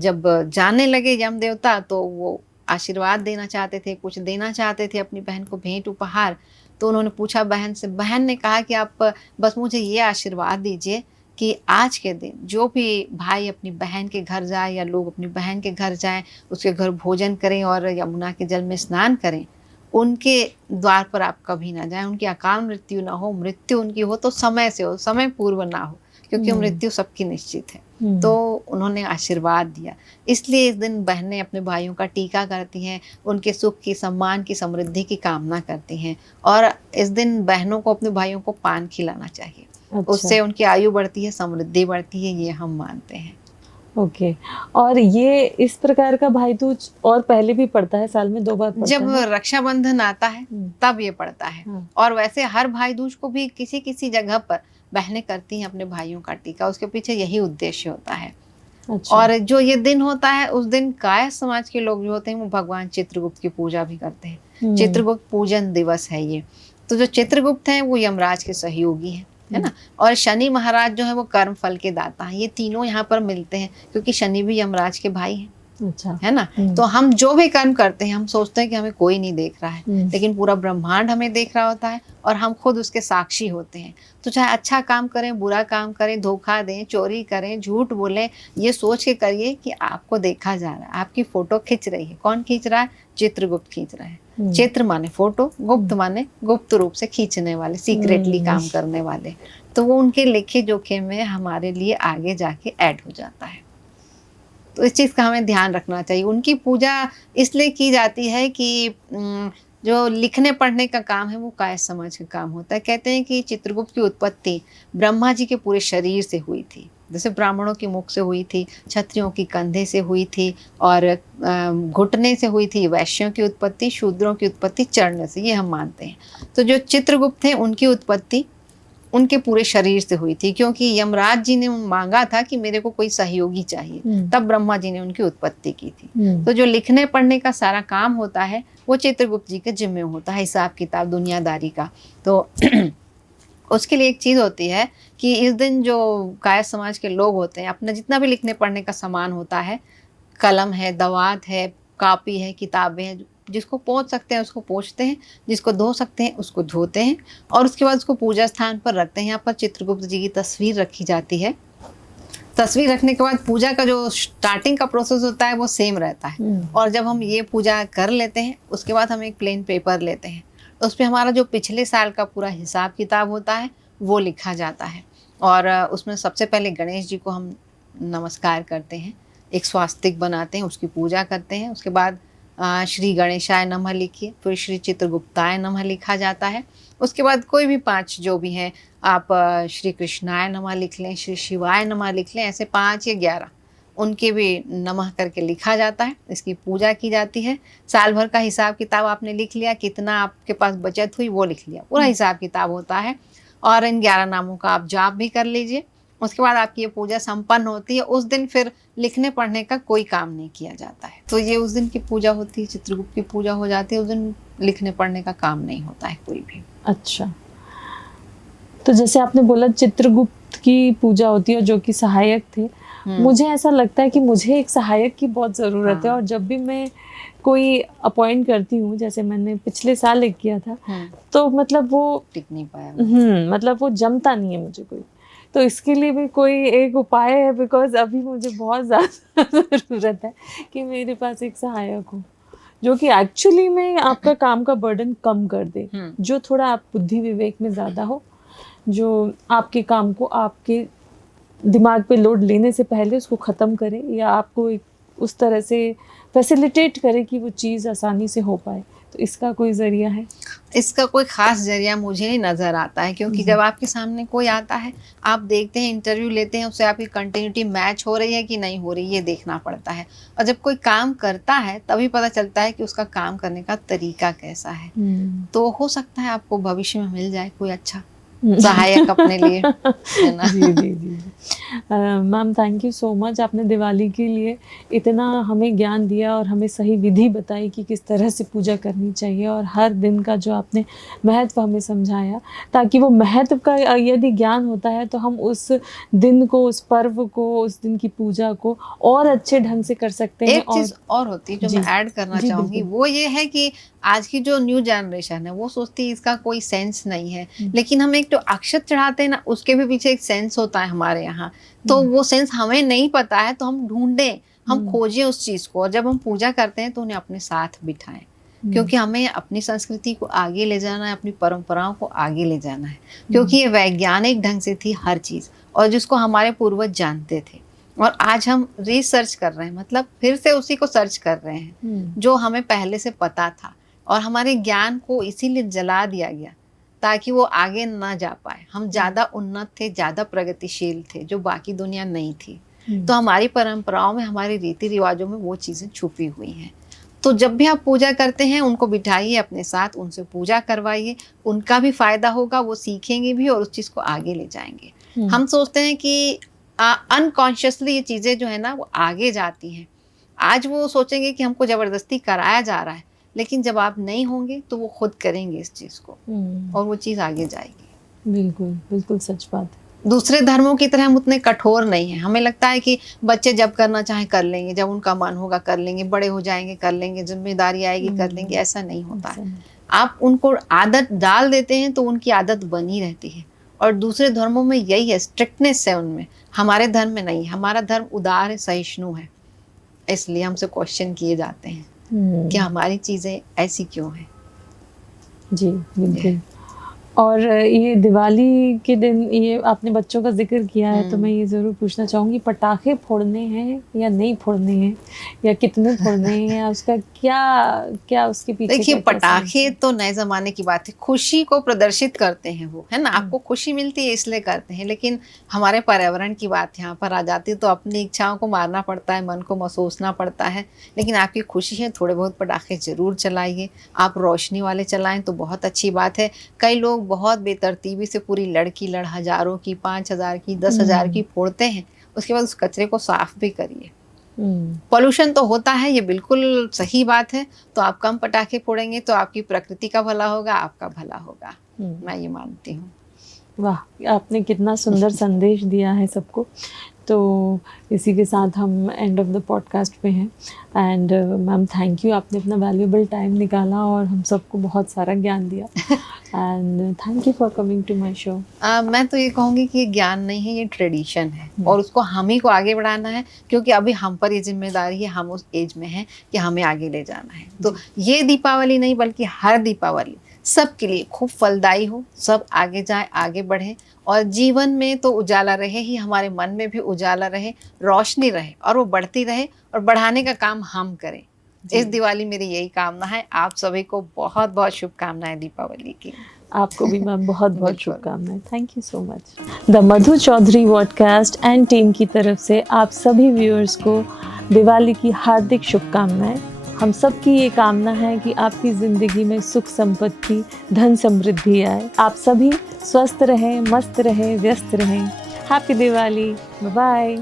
जब जाने लगे यम देवता, तो वो आशीर्वाद देना चाहते थे, कुछ देना चाहते थे अपनी बहन को भेंट उपहार। तो उन्होंने पूछा बहन से, बहन ने कहा कि आप बस मुझे ये आशीर्वाद दीजिए कि आज के दिन जो भी भाई अपनी बहन के घर जाए, या लोग अपनी बहन के घर जाएं, उसके घर भोजन करें और यमुना के जल में स्नान करें, उनके द्वार पर आप कभी ना जाएं, उनकी अकाल मृत्यु ना हो, मृत्यु उनकी हो तो समय से हो, समय पूर्व ना हो, क्योंकि मृत्यु सबकी निश्चित है। तो उन्होंने आशीर्वाद दिया। इसलिए इस दिन बहनें अपने भाइयों का टीका करती हैं, उनके सुख की, सम्मान की, समृद्धि की कामना करती हैं। और इस दिन बहनों को अपने भाइयों को पान खिलाना चाहिए। अच्छा। उससे उनकी आयु बढ़ती है, समृद्धि बढ़ती है, ये हम मानते हैं। ओके। और ये इस प्रकार का भाई दूज और पहले भी पड़ता है, साल में 2 बार पड़ता जब है? रक्षाबंधन आता है हम्म। तब ये पड़ता है। हाँ। और वैसे हर भाई दूज को भी किसी किसी जगह पर बहनें करती हैं अपने भाइयों का टीका, उसके पीछे यही उद्देश्य होता है। अच्छा। और जो ये दिन होता है उस दिन कायस्थ समाज के लोग जो होते हैं वो भगवान चित्रगुप्त की पूजा भी करते हैं। चित्रगुप्त पूजन दिवस है ये। तो जो चित्रगुप्त हैं वो यमराज के सहयोगी हैं, है ना। और शनि महाराज जो है वो कर्म फल के दाता हैं। ये तीनों यहाँ पर मिलते हैं क्योंकि शनि भी यमराज के भाई हैं, अच्छा। है ना। तो हम जो भी कर्म करते हैं हम सोचते हैं कि हमें कोई नहीं देख रहा है, लेकिन पूरा ब्रह्मांड हमें देख रहा होता है और हम खुद उसके साक्षी होते हैं। तो चाहे अच्छा काम करें, बुरा काम करें, धोखा दें, चोरी करें, झूठ बोलें, ये सोच के करिए कि आपको देखा जा रहा है, आपकी फोटो खींच रही है। कौन खींच रहा है? चित्रगुप्त खींच रहा है। चित्र माने फोटो, गुप्त माने गुप्त रूप से खींचने वाले, सीक्रेटली काम करने वाले। तो वो उनके लेखे जोखे में हमारे लिए आगे जाके ऐड हो जाता है। तो इस चीज़ का हमें ध्यान रखना चाहिए। उनकी पूजा इसलिए की जाती है कि जो लिखने पढ़ने का काम है वो कायस्थ समाज का काम होता है। कहते हैं कि चित्रगुप्त की उत्पत्ति ब्रह्मा जी के पूरे शरीर से हुई थी। जैसे ब्राह्मणों की मुख से हुई थी, क्षत्रियों की कंधे से हुई थी और घुटने से हुई थी। वैश्यों की उत्पत्ति, शूद्रों की उत्पत्ति चरण से, ये हम मानते हैं। तो जो चित्रगुप्त थे उनकी उत्पत्ति उनके पूरे शरीर से हुई थी, क्योंकि यमराज जी ने मांगा था कि मेरे को कोई सहयोगी चाहिए, तब ब्रह्मा जी ने उनकी उत्पत्ति की थी। तो जो लिखने पढ़ने का सारा काम होता है वो चित्रगुप्त जी के जिम्मे होता है, हिसाब किताब दुनियादारी का। तो उसके लिए एक चीज़ होती है कि इस दिन जो कायस्थ समाज के लोग होते हैं अपना जितना भी लिखने पढ़ने का सामान होता है, कलम है, दवात है, कापी है, किताबें हैं, जिसको पोंछ सकते हैं उसको पोंछते हैं, जिसको धो सकते हैं उसको धोते हैं और उसके बाद उसको पूजा स्थान पर रखते हैं। यहाँ पर चित्रगुप्त जी की तस्वीर रखी जाती है। तस्वीर रखने के बाद पूजा का जो स्टार्टिंग का प्रोसेस होता है वो सेम रहता है। और जब हम ये पूजा कर लेते हैं उसके बाद हम एक प्लेन पेपर लेते हैं, उस पर हमारा जो पिछले साल का पूरा हिसाब किताब होता है वो लिखा जाता है। और उसमें सबसे पहले गणेश जी को हम नमस्कार करते हैं, एक स्वास्तिक बनाते हैं, उसकी पूजा करते हैं। उसके बाद श्री गणेशाय नमः लिखिए, फिर श्री चित्रगुप्ताय नमः लिखा जाता है। उसके बाद कोई भी 5 जो भी हैं, आप श्री कृष्णाय नमः लिख लें, श्री शिवाय नमः लिख लें, ऐसे 5 या 11 उनके भी नमः करके लिखा जाता है। इसकी पूजा की जाती है। साल भर का हिसाब किताब आपने लिख लिया, कितना आपके पास बचत हुई वो लिख लिया, पूरा हिसाब किताब होता है। और इन 11 नामों का आप जाप भी कर लीजिए। उसके बाद आपकी ये पूजा संपन्न होती है। उस दिन फिर लिखने पढ़ने का कोई काम नहीं किया जाता है। तो ये उस दिन की पूजा होती है, चित्रगुप्त की पूजा हो जाती है। उस दिन लिखने पढ़ने का काम नहीं होता है कोई भी। अच्छा, तो जैसे आपने बोला चित्रगुप्त की पूजा होती है जो कि सहायक थे, मुझे ऐसा लगता है कि मुझे एक सहायक की बहुत ज़रूरत है। और जब भी मैं कोई अपॉइंट करती हूँ, जैसे मैंने पिछले साल एक किया था, तो मतलब वो टिक नहीं पाया। मतलब वो जमता नहीं है मुझे कोई। तो इसके लिए भी कोई एक उपाय है? बिकॉज अभी मुझे बहुत ज़्यादा ज़रूरत है कि मेरे पास एक सहायक हो जो कि एक्चुअली में आपका काम का बर्डन कम कर दे, जो थोड़ा आप बुद्धि विवेक में ज़्यादा हो, जो आपके काम को आपके दिमाग पे लोड लेने से पहले उसको ख़त्म करे, या आपको एक उस तरह से फैसिलिटेट करे कि वो चीज़ आसानी से हो पाए। तो इसका कोई ज़रिया है? इसका कोई ख़ास ज़रिया मुझे नहीं नज़र आता है, क्योंकि जब आपके सामने कोई आता है, आप देखते हैं, इंटरव्यू लेते हैं, उससे आपकी कंटिन्यूटी मैच हो रही है कि नहीं हो रही, ये देखना पड़ता है। और जब कोई काम करता है तभी पता चलता है कि उसका काम करने का तरीका कैसा है। तो हो सकता है आपको भविष्य में मिल जाए कोई अच्छा सहायक अपने लिए, है ना। जी जी जी। Ma'am, thank you so much. आपने दिवाली के लिए इतना हमें ज्ञान दिया और हमें सही विधि बताई कि किस तरह से पूजा करनी चाहिए, और हर दिन का जो आपने महत्व हमें समझाया, ताकि वो महत्व का यदि ज्ञान होता है तो हम उस दिन को, उस पर्व को, उस दिन की पूजा को और अच्छे ढंग से कर सकते हैं। एक चीज़ और होती है जो मैं ऐड करना चाहूँगी, वो ये है कि आज की जो न्यू जनरेशन है वो सोचती है इसका कोई सेंस नहीं है, लेकिन हम एक जो अक्षत चढ़ाते हैं ना, उसके भी पीछे एक सेंस होता है हमारे यहाँ। तो वो सेंस हमें नहीं पता है, तो हम ढूंढें, हम खोजें उस चीज़ को, और जब हम पूजा करते हैं तो उन्हें अपने साथ बिठाएं, क्योंकि हमें अपनी संस्कृति को आगे ले जाना है, अपनी परंपराओं को आगे ले जाना है, क्योंकि ये वैज्ञानिक ढंग से थी हर चीज़, और जिसको हमारे पूर्वज जानते थे। और आज हम रिसर्च कर रहे हैं, मतलब फिर से उसी को सर्च कर रहे हैं जो हमें पहले से पता था, और हमारे ज्ञान को इसीलिए जला दिया गया ताकि वो आगे ना जा पाए। हम ज़्यादा उन्नत थे, ज़्यादा प्रगतिशील थे, जो बाकी दुनिया नहीं थी। तो हमारी परंपराओं में, हमारे रीति रिवाजों में वो चीज़ें छुपी हुई हैं। तो जब भी आप पूजा करते हैं, उनको बिठाइए अपने साथ, उनसे पूजा करवाइए, उनका भी फायदा होगा, वो सीखेंगे भी और उस चीज़ को आगे ले जाएंगे। हम सोचते हैं कि अनकॉन्शियसली ये चीज़ें जो है ना वो आगे जाती हैं। आज वो सोचेंगे कि हमको ज़बरदस्ती कराया जा रहा है, लेकिन जब आप नहीं होंगे तो वो खुद करेंगे इस चीज़ को और वो चीज़ आगे जाएगी। बिल्कुल, बिल्कुल सच बात है। दूसरे धर्मों की तरह हम उतने कठोर नहीं हैं। हमें लगता है कि बच्चे जब करना चाहें कर लेंगे, जब उनका मन होगा कर लेंगे, बड़े हो जाएंगे कर लेंगे, जिम्मेदारी आएगी कर लेंगे। ऐसा नहीं होता है। आप उनको आदत डाल देते हैं तो उनकी आदत बनी रहती है। और दूसरे धर्मों में यही है, स्ट्रिक्टनेस है उनमें। हमारे धर्म में नहीं। हमारा धर्म उदार है, सहिष्णु है। इसलिए हमसे क्वेश्चन किए जाते हैं कि हमारी चीज़ें ऐसी क्यों हैं। जी बिल्कुल। और ये दिवाली के दिन, ये आपने बच्चों का जिक्र किया है, तो मैं ये ज़रूर पूछना चाहूँगी, पटाखे फोड़ने हैं या नहीं फोड़ने हैं, या कितने फोड़ने हैं, या उसका क्या उसके पीछे? देखिए, पटाखे तो नए ज़माने की बात है। खुशी को प्रदर्शित करते हैं वो, है ना। आपको खुशी मिलती है इसलिए करते हैं, लेकिन हमारे पर्यावरण की बात यहाँ पर आ जाती है तो अपनी इच्छाओं को मारना पड़ता है, मन को महसूसना पड़ता है। लेकिन आपकी खुशी है, थोड़े बहुत पटाखे ज़रूर चलाइए। आप रोशनी वाले चलाएँ तो बहुत अच्छी बात है। कई लोग बहुत बेतरतीबी से पूरी लड़ हज़ारों की, 5,000 की, 10,000 की फोड़ते हैं। उसके बाद उस कचरे को साफ भी करिए। पोल्यूशन तो होता है, ये बिल्कुल सही बात है। तो आप कम पटाखे फोड़ेंगे तो आपकी प्रकृति का भला होगा, आपका भला होगा। मैं ये मानती हूँ। वाह, आपने कितना सुंदर संदेश दिया है सबको। तो इसी के साथ हम एंड ऑफ द पॉडकास्ट पे हैं। एंड मैम, थैंक यू, आपने अपना वैल्यूएबल टाइम निकाला और हम सबको बहुत सारा ज्ञान दिया। And thank you for coming to my show. मैं तो ये कहूँगी कि ये ज्ञान नहीं है, ये ट्रेडिशन है और उसको हम ही को आगे बढ़ाना है, क्योंकि अभी हम पर ये जिम्मेदारी है। हम उस एज में हैं कि हमें आगे ले जाना है। तो ये दीपावली नहीं, बल्कि हर दीपावली सबके लिए खूब फलदायी हो, सब आगे जाए, आगे बढ़े और जीवन में तो उजाला रहे ही, हमारे मन में भी उजाला रहे, रोशनी रहे और वो बढ़ती रहे और बढ़ाने का काम हम करें। इस दिवाली मेरी यही कामना है। आप सभी को बहुत बहुत शुभकामनाएं दीपावली की। आपको भी मैम बहुत बहुत शुभकामनाएं। Thank you so much. The Madhu Chaudhary podcast and team की तरफ से आप सभी व्यूअर्स को दिवाली की हार्दिक शुभकामनाएं। हम सब की ये कामना है कि आपकी ज़िंदगी में सुख संपत्ति, धन समृद्धि आए। आप सभी स्वस्थ रहें, मस्त रहें, व्यस्त रहें। हैप्पी दिवाली। Bye bye.